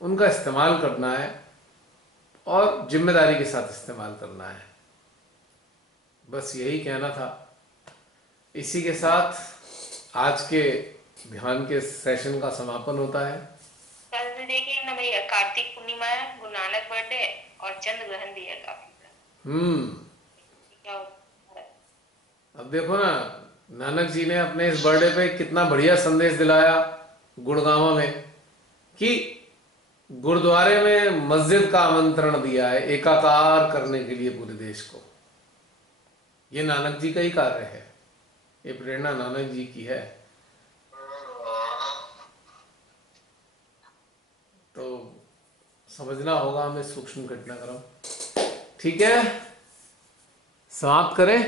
उनका इस्तेमाल करना है और जिम्मेदारी के साथ इस्तेमाल करना है, बस यही कहना था। इसी के साथ आज के ध्यान के सेशन का समापन होता है। कल देखिए ना भैया, कार्तिक पूर्णिमा है, गुरु नानक बर्थडे और चंद्र ग्रहण भी है काफी क्या होता है। अब देखो ना, नानक जी ने अपने इस बर्थडे पे कितना बढ़िया संदेश दिलाया गुड़गांव में कि गुरुद्वारे में मस्जिद का आमंत्रण दिया है एकाकार करने के लिए पूरे देश को। ये नानक जी का ही कार्य है, ये प्रेरणा नानक जी की है। तो समझना होगा हमें सूक्ष्म घटनाक्रम। ठीक है, समाप्त करें।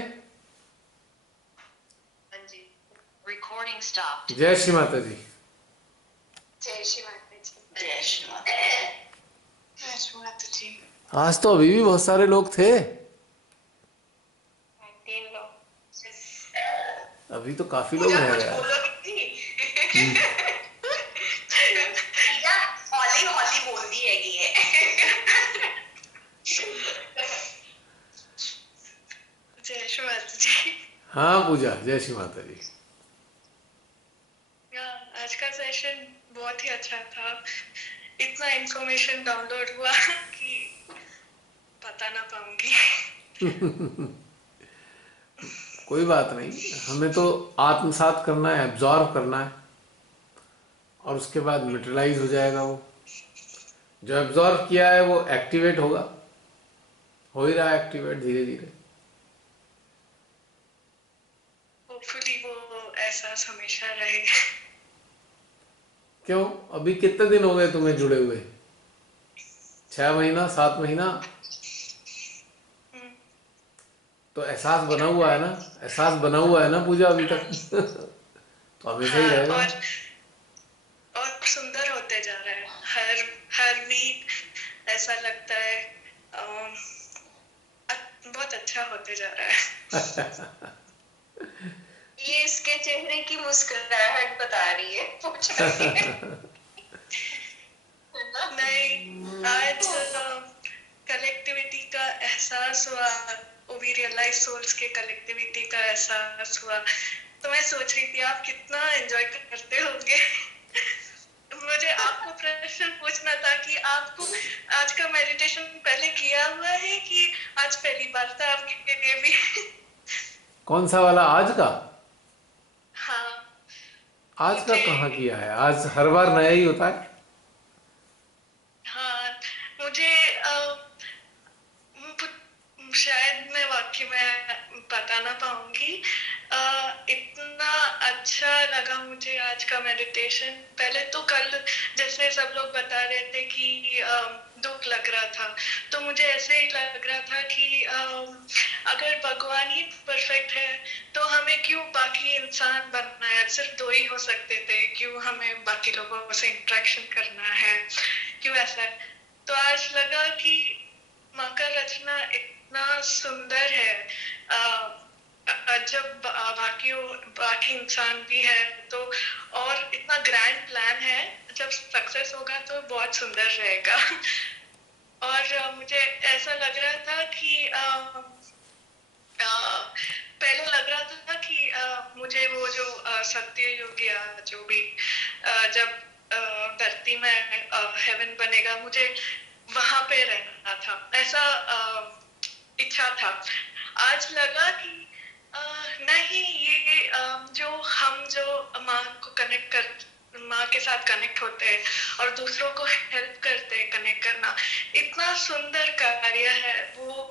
Recording stop. जय श्री माता जी। जय श्री माता जी। जय श्री माता। जय श्री माता जी। आज तो अभी भी बहुत सारे लोग थे, 3 लोग। अभी तो काफी लोग रह गए। हॉली हॉली बोल दी हैगी है। जय श्री माता जी। हाँ पूजा, जय श्री माता जी। आज का सेशन बहुत ही अच्छा था। इतना इंफॉर्मेशन डाउनलोड हुआ कि बता ना पाऊंगी। कोई बात नहीं, हमें तो आत्मसात करना है, एब्जॉर्व करना है और उसके बाद मेटेरियलाइज हो जाएगा। वो जो एब्जॉर्व किया है वो एक्टिवेट होगा, हो ही रहा है एक्टिवेट धीरे धीरे। होपफुली वो एहसास हमेशा रहे। क्यों, अभी कितने दिन हो गए तुम्हें जुड़े हुए? 6 महीना, 7 महीना? तो एहसास बना हुआ है ना, एहसास बना हुआ है ना पूजा अभी तक। तो हमेशा ही रहेगा। और सुंदर होते जा रहा है। हर वीक ऐसा लगता है बहुत अच्छा होते जा रहा है। ये इसके चेहरे की मुस्कुराहट बता रही है, पूछा नहीं, आज कलेक्टिविटी का एहसास हुआ, वो भी रियलाइज सोल्स के कलेक्टिविटी का एहसास हुआ। तो मैं सोच रही थी आप कितना एंजॉय करते होंगे। मुझे आपको प्रश्न पूछना था कि आपको आज का मेडिटेशन पहले किया हुआ है कि आज पहली बार था आपके लिए भी? कौन सा वाला, आज का? हाँ, आज का कहाँ किया है, आज हर बार नया ही होता है। हाँ, मुझे शायद मैं वाकई में बता ना पाऊंगी। इतना अच्छा लगा मुझे आज का मेडिटेशन। पहले तो कल जैसे सब लोग बता रहे थे कि दुख लग रहा था, तो मुझे ऐसे ही लग रहा था कि अगर भगवान ही परफेक्ट है तो हमें क्यों बाकी इंसान बनना है? सिर्फ 2 ही हो सकते थे, क्यों हमें बाकी लोगों से इंटरेक्शन करना है? क्यों ऐसा है? तो आज लगा कि माँ का रचना इतना सुंदर है। जब बाकी इंसान भी है तो, और इतना ग्रैंड प्लान है, जब सक्सेस होगा तो बहुत सुंदर रहेगा। और मुझे ऐसा लग रहा था कि पहले लग रहा था कि मुझे वो जो सत्य युग या जो भी जब धरती में हेवन बनेगा, मुझे वहां पे रहना था, ऐसा इच्छा था। आज लगा कि नहीं, ये जो माँ के साथ कनेक्ट होते हैं और दूसरों को हेल्प करते हैं, कनेक्ट करना इतना सुंदर कार्य है। वो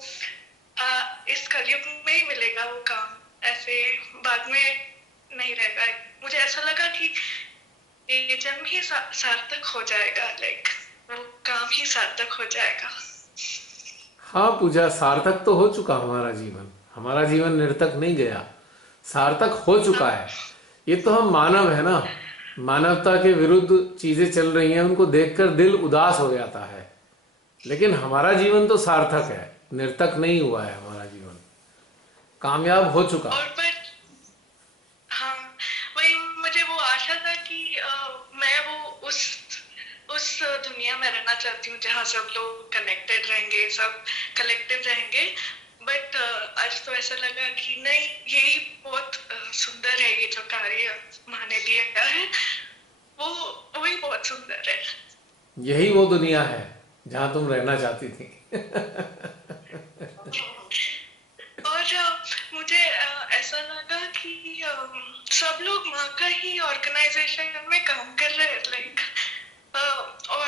इस कलयुग में ही मिलेगा वो काम, ऐसे बाद में नहीं रहेगा। मुझे ऐसा लगा कि ये जन्म ही सार्थक हो जाएगा, लाइक वो काम ही सार्थक हो जाएगा। हाँ पूजा, सार्थक तो हो चुका हमारा जीवन। हमारा जीवन निरर्थक नहीं गया, सार्थक हो चुका है। ये तो हम मानव है ना, मानवता के विरुद्ध चीजें चल रही हैं, उनको देखकर दिल उदास हो जाता है। लेकिन हमारा जीवन तो सार्थक है, निरर्थक नहीं हुआ है हमारा जीवन, कामयाब हो चुका। और पर हाँ, वही मुझे वो आशा था कि मैं वो उस दुनिया में रहना चाहती हूँ जहाँ सब लोग कनेक्टेड रहेंगे, सब कलेक्टिव रहेंगे। बट आज तो ऐसा लगा कि नहीं, यही बहुत सुंदर है, ये जो कार्य माँ ने दिया है वो वही बहुत सुंदर है। यही वो दुनिया है जहां तुम रहना चाहती थी। और मुझे ऐसा लगा कि सब लोग माँ का ही ऑर्गेनाइजेशन में काम कर रहे हैं, लाइक और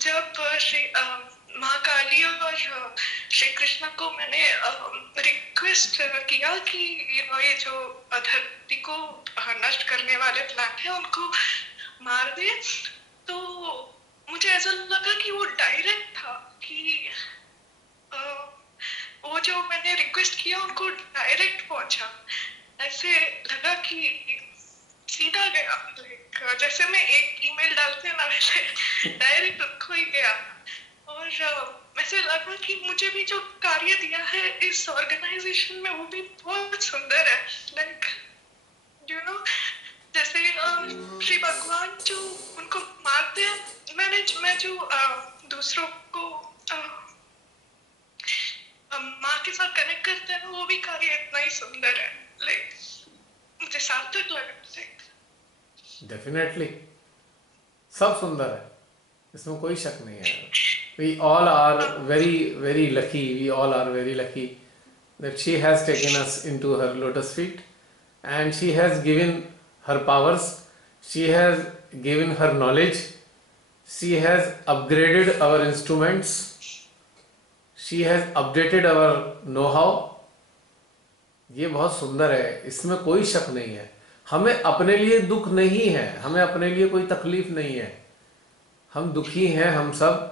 जब श्री माँ काली और श्री कृष्ण को मैंने रिक्वेस्ट किया कि ये जो धरती को नष्ट करने वाले प्लांट है उनको मार दे, तो मुझे ऐसा लगा कि वो डायरेक्ट था कि वो जो मैंने रिक्वेस्ट किया उनको डायरेक्ट पहुंचा। ऐसे लगा कि सीधा गया, लाइक जैसे मैं एक ईमेल डालते ना वैसे डायरेक्ट उनको ही गया। और ऐसे लगा कि मुझे भी जो कार्य दिया है इस ऑर्गेनाइजेशन में वो भी बहुत सुंदर है, लाइक यू नो जैसे श्री भगवान जो उनको मारते हैं, मैं जो दूसरों को माँ के साथ कनेक्ट करते हैं वो भी कार्य इतना ही सुंदर है, लाइक मुझे सार्थक लगा। डेफिनेटली सब सुंदर है, इसमें कोई शक नहीं है। We all are very very lucky, we all are very lucky that she has taken us into her lotus feet and she has given her powers, she has given her knowledge, she has upgraded our instruments, she has updated our know-how। ये बहुत सुंदर है, इसमें कोई शक नहीं है। हमें अपने लिए दुख नहीं है, हमें अपने लिए कोई तकलीफ नहीं है। हम दुखी हैं हम सब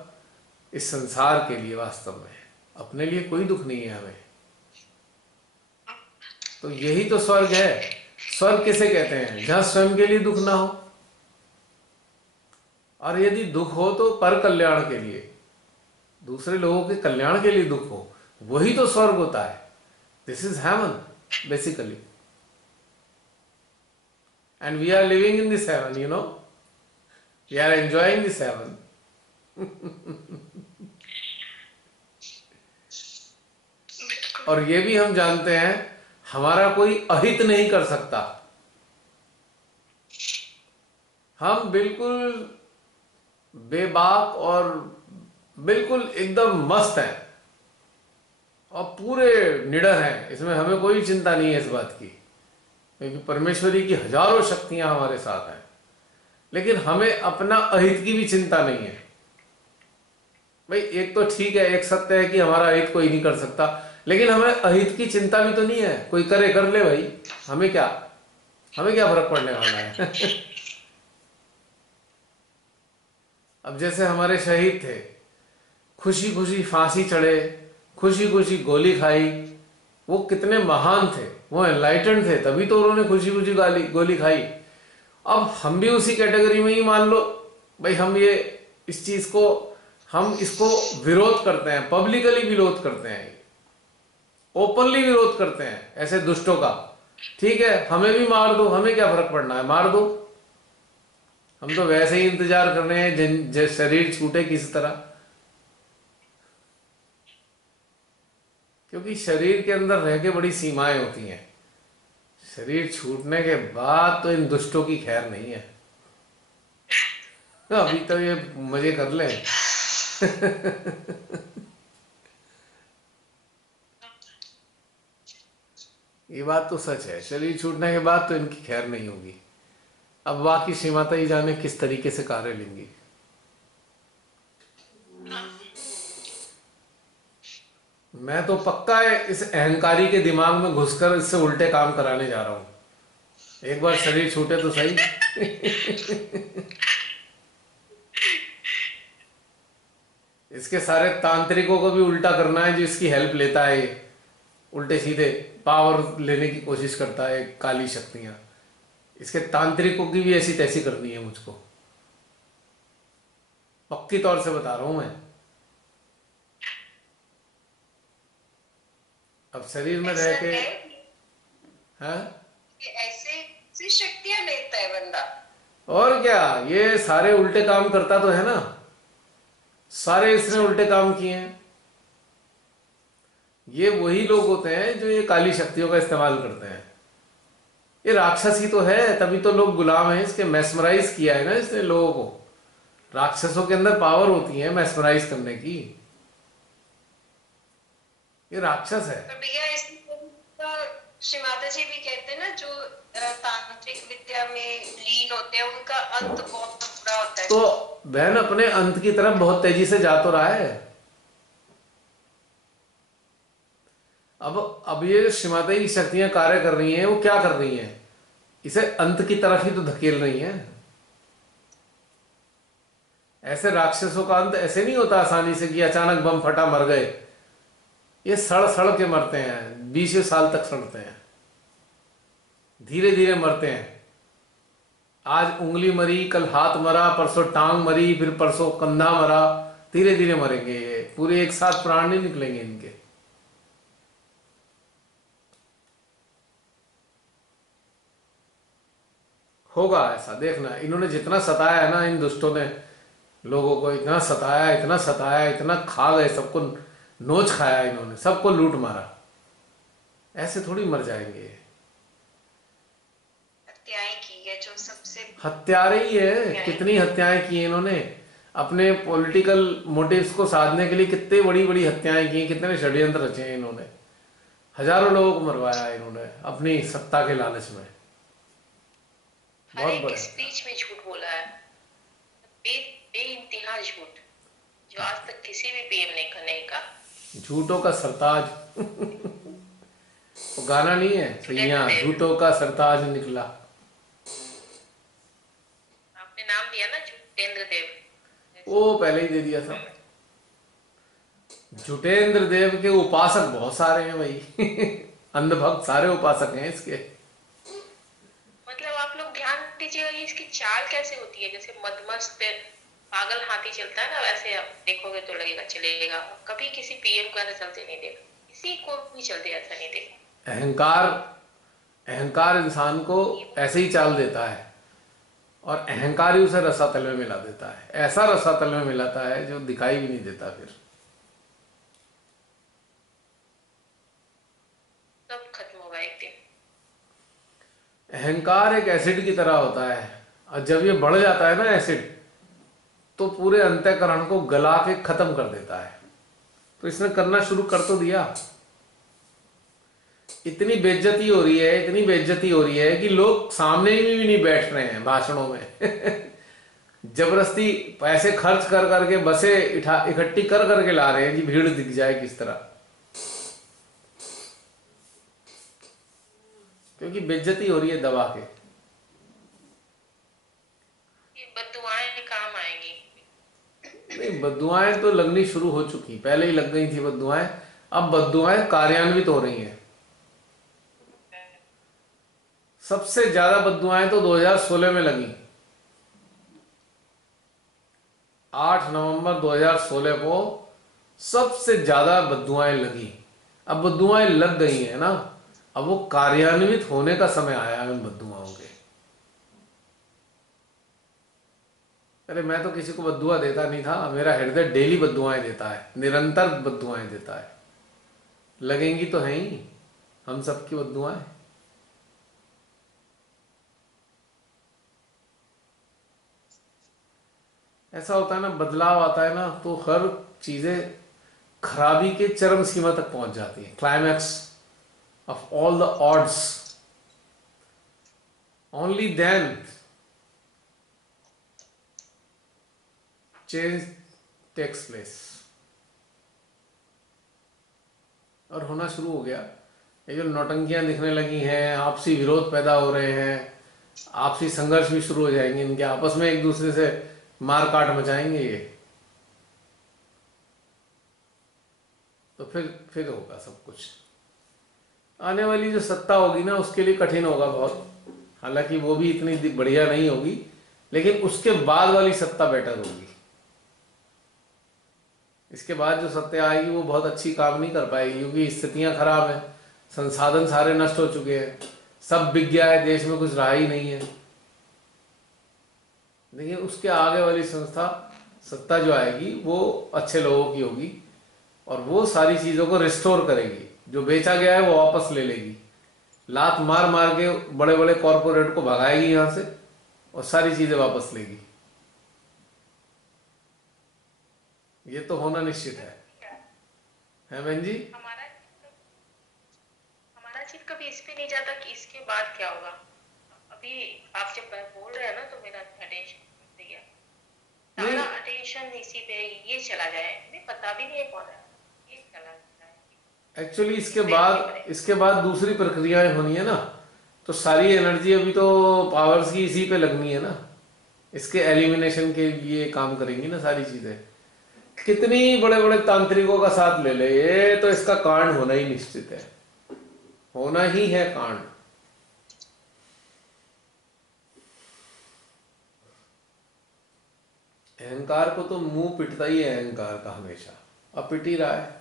इस संसार के लिए, वास्तव में अपने लिए कोई दुख नहीं है हमें। तो यही तो स्वर्ग है। स्वर्ग किसे कहते हैं? जहां स्वयं के लिए दुख ना हो, और यदि दुख हो तो पर कल्याण के लिए, दूसरे लोगों के कल्याण के लिए दुख हो, वही तो स्वर्ग होता है। This is heaven basically, and we are living in this heaven, you know, we are enjoying this heaven। और ये भी हम जानते हैं हमारा कोई अहित नहीं कर सकता। हम बिल्कुल बेबाक और बिल्कुल एकदम मस्त हैं और पूरे निडर हैं, इसमें हमें कोई चिंता नहीं है इस बात की, क्योंकि परमेश्वरी की हजारों शक्तियां हमारे साथ हैं। लेकिन हमें अपना अहित की भी चिंता नहीं है। भाई एक तो ठीक है, एक सत्य है कि हमारा अहित कोई नहीं कर सकता, लेकिन हमें अहित की चिंता भी तो नहीं है। कोई करे कर ले भाई, हमें क्या फर्क पड़ने वाला है। अब जैसे हमारे शहीद थे, खुशी खुशी फांसी चढ़े, खुशी खुशी गोली खाई, वो कितने महान थे, वो एनलाइटेंड थे, तभी तो उन्होंने खुशी खुशी गोली खाई। अब हम भी उसी कैटेगरी में ही मान लो भाई, हम इस चीज को हम इसको विरोध करते हैं, पब्लिकली विरोध करते हैं, ओपनली विरोध करते हैं ऐसे दुष्टों का। ठीक है, हमें भी मार दो, हमें क्या फर्क पड़ना है, मार दो। हम तो वैसे ही इंतजार कर रहे हैं शरीर छूटे किसी तरह, क्योंकि शरीर के अंदर रह के बड़ी सीमाएं होती हैं। शरीर छूटने के बाद तो इन दुष्टों की खैर नहीं है। अभी तो ये मजे कर ले। ये बात तो सच है, शरीर छूटने के बाद तो इनकी खैर नहीं होगी। अब बाकी श्री माता ही जाने किस तरीके से कार्य लेंगी। मैं तो पक्का है इस अहंकारी के दिमाग में घुसकर इससे उल्टे काम कराने जा रहा हूं। एक बार शरीर छूटे तो सही। इसके सारे तांत्रिकों को भी उल्टा करना है, जो इसकी हेल्प लेता है, उल्टे सीधे पावर लेने की कोशिश करता है, काली शक्तियां। इसके तांत्रिकों की भी ऐसी तैसी करनी है मुझको, पक्की तौर से बता रहा हूं मैं। अब शरीर में रह के ऐसे शक्तियां लेता है बंदा, और क्या, ये सारे उल्टे काम करता तो है ना, सारे इसने उल्टे काम किए हैं। ये वही लोग होते हैं जो ये काली शक्तियों का इस्तेमाल करते हैं। ये राक्षस ही तो है, तभी तो लोग गुलाम हैं इसके। मैस्मराइज किया है ना इसने लोगों को। राक्षसों के अंदर पावर होती है मैस्मराइज करने की। ये राक्षस है। पर भैया इसमें तो श्री माता जी भी कहते हैं ना, जो तांत्रिक विद्या में लीन होते हैं उनका अंत बहुत बुरा होता है। तो बहन अपने अंत की तरफ बहुत तेजी से जा तो रहा है। अब ये श्रीमाता की शक्तियां कार्य कर रही हैं, वो क्या कर रही हैं? इसे अंत की तरफ ही तो धकेल रही हैं। ऐसे राक्षसों का अंत ऐसे नहीं होता आसानी से कि अचानक बम फटा मर गए। ये सड़ सड़ के मरते हैं, 20 साल तक सड़ते हैं, धीरे धीरे मरते हैं। आज उंगली मरी, कल हाथ मरा, परसों टांग मरी, फिर परसों कंधा मरा। धीरे धीरे मरेंगे ये, पूरे एक साथ प्राण नहीं निकलेंगे इनके। होगा ऐसा, देखना। इन्होंने जितना सताया है ना, इन दुष्टों ने लोगों को इतना सताया, इतना सताया, इतना खा गए, सबको नोच खाया इन्होंने, सबको लूट मारा। ऐसे थोड़ी मर जाएंगे। हत्याएं की है जो सबसे हत्यारे ही है। कितनी हत्याएं की इन्होंने अपने पॉलिटिकल मोटिव्स को साधने के लिए। कितनी बड़ी बड़ी हत्याएं की, कितने षड्यंत्र रचे हैं इन्होंने। हजारों लोगों को मरवाया इन्होंने अपनी सत्ता के लालच में। हर एक स्पीच में झूठ बोला है, बेइंतहा झूठ, जो आज तक किसी भी पीएम ने नहीं कहा। झूठों का सरताज। वो गाना नहीं है सैया, झूठों का सरताज निकला। आपने नाम दिया ना झूठेंद्र देव, वो पहले ही दे दिया था। झूठेंद्र देव के उपासक बहुत सारे हैं भाई। अंधभक्त सारे उपासक हैं इसके। मतलब आप लोग ध्यान दीजिएगा इसकी चाल कैसे होती है। जैसे मदमस्त पागल हाथी चलता है ना, वैसे आप देखोगे तो लगेगा चलेगा। कभी किसी पीएम को ऐसा चलते नहीं देखा, किसी को भी चलते ऐसा नहीं देखा। अहंकार इंसान को ऐसे ही चाल देता है, और अहंकार ही उसे रसातल में मिला देता है। ऐसा रसातल में मिलाता है जो दिखाई भी नहीं देता। फिर सब खत्म होगा एक दिन। अहंकार एक एसिड की तरह होता है, और जब ये बढ़ जाता है ना एसिड, तो पूरे अंतःकरण को गला के खत्म कर देता है। तो इसने करना शुरू कर तो दिया। इतनी बेइज्जती हो रही है, इतनी बेइज्जती हो रही है कि लोग सामने में भी नहीं बैठ रहे हैं भाषणों में। जबरदस्ती पैसे खर्च कर करके बसें इकट्ठी कर करके ला रहे हैं कि भीड़ दिख जाए किस तरह, क्योंकि बेइज्जती हो रही है दबा के। ये बद्दुआएं काम आएंगी। नहीं, बद्दुआएं तो लगनी शुरू हो चुकी, पहले ही लग गई थी बद्दुआएं। अब बद्दुआएं कार्यान्वित हो रही हैं। सबसे ज्यादा बद्दुआएं तो 2016 में लगी। 8 नवंबर 2016 को सबसे ज्यादा बद्दुआएं लगी। अब बद्दुआएं लग गई हैं ना, अब वो कार्यान्वित होने का समय आया है उन बद्दुआओं के। अरे मैं तो किसी को बद्दुआ देता नहीं था, मेरा हृदय डेली बद्दुआएं देता है, निरंतर बद्दुआएं देता है। लगेंगी तो है ही हम सबकी बद्दुआएं। ऐसा होता है ना, बदलाव आता है ना, तो हर चीजें खराबी के चरम सीमा तक पहुंच जाती है। Climax of all the odds, only then change takes place। और होना शुरू हो गया। ये जो नौटंकियां दिखने लगी हैं, आपसी विरोध पैदा हो रहे हैं, आपसी संघर्ष भी शुरू हो जाएंगे इनके, आपस में एक दूसरे से मार काट मचाएंगे ये। तो फिर होगा सब कुछ। आने वाली जो सत्ता होगी ना, उसके लिए कठिन होगा बहुत। हालांकि वो भी इतनी बढ़िया नहीं होगी, लेकिन उसके बाद वाली सत्ता बेटर होगी। इसके बाद जो सत्ता आएगी वो बहुत अच्छी काम नहीं कर पाएगी, क्योंकि स्थितियां खराब हैं, संसाधन सारे नष्ट हो चुके हैं, सब बिक गया है, देश में कुछ रहा ही नहीं है। लेकिन उसके आगे वाली सत्ता जो आएगी वो अच्छे लोगों की होगी, और वो सारी चीजों को रिस्टोर करेगी। जो बेचा गया है वो वापस ले लेगी, लात मार मार के बड़े बड़े कॉरपोरेट को भगाएगी यहां से और सारी चीजें वापस लेगी। ये तो होना निश्चित है बहन जी। हमारा चित कभी इस पे नहीं जाता कि इसके बाद क्या होगा। अभी आप जब बोल रहे हैं ना तो मेरा अटेंशन गया, सारा अटेंशन इसी पे ये चला जाए, हमें पता भी नहीं है कौन है, ये चला जाए। एक्चुअली इसके बाद दूसरी प्रक्रियाएं होनी है ना, तो सारी एनर्जी अभी तो पावर्स की इसी पे लगनी है ना, इसके एलिमिनेशन के लिए काम करेंगी ना सारी चीजें। कितनी बड़े बड़े तांत्रिकों का साथ ले ले, ये तो इसका कांड होना ही निश्चित है, होना ही है कांड। अहंकार को तो मुंह पिटता ही है अहंकार का हमेशा, अब पिट ही रहा है।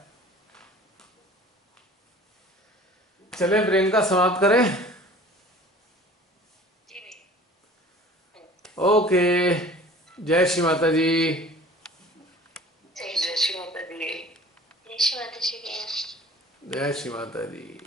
चलें प्रियंका समाप्त करें। ओके, जय श्री माता जी। जय श्री माता जी। जय श्री माता जी। जय श्री माता जी।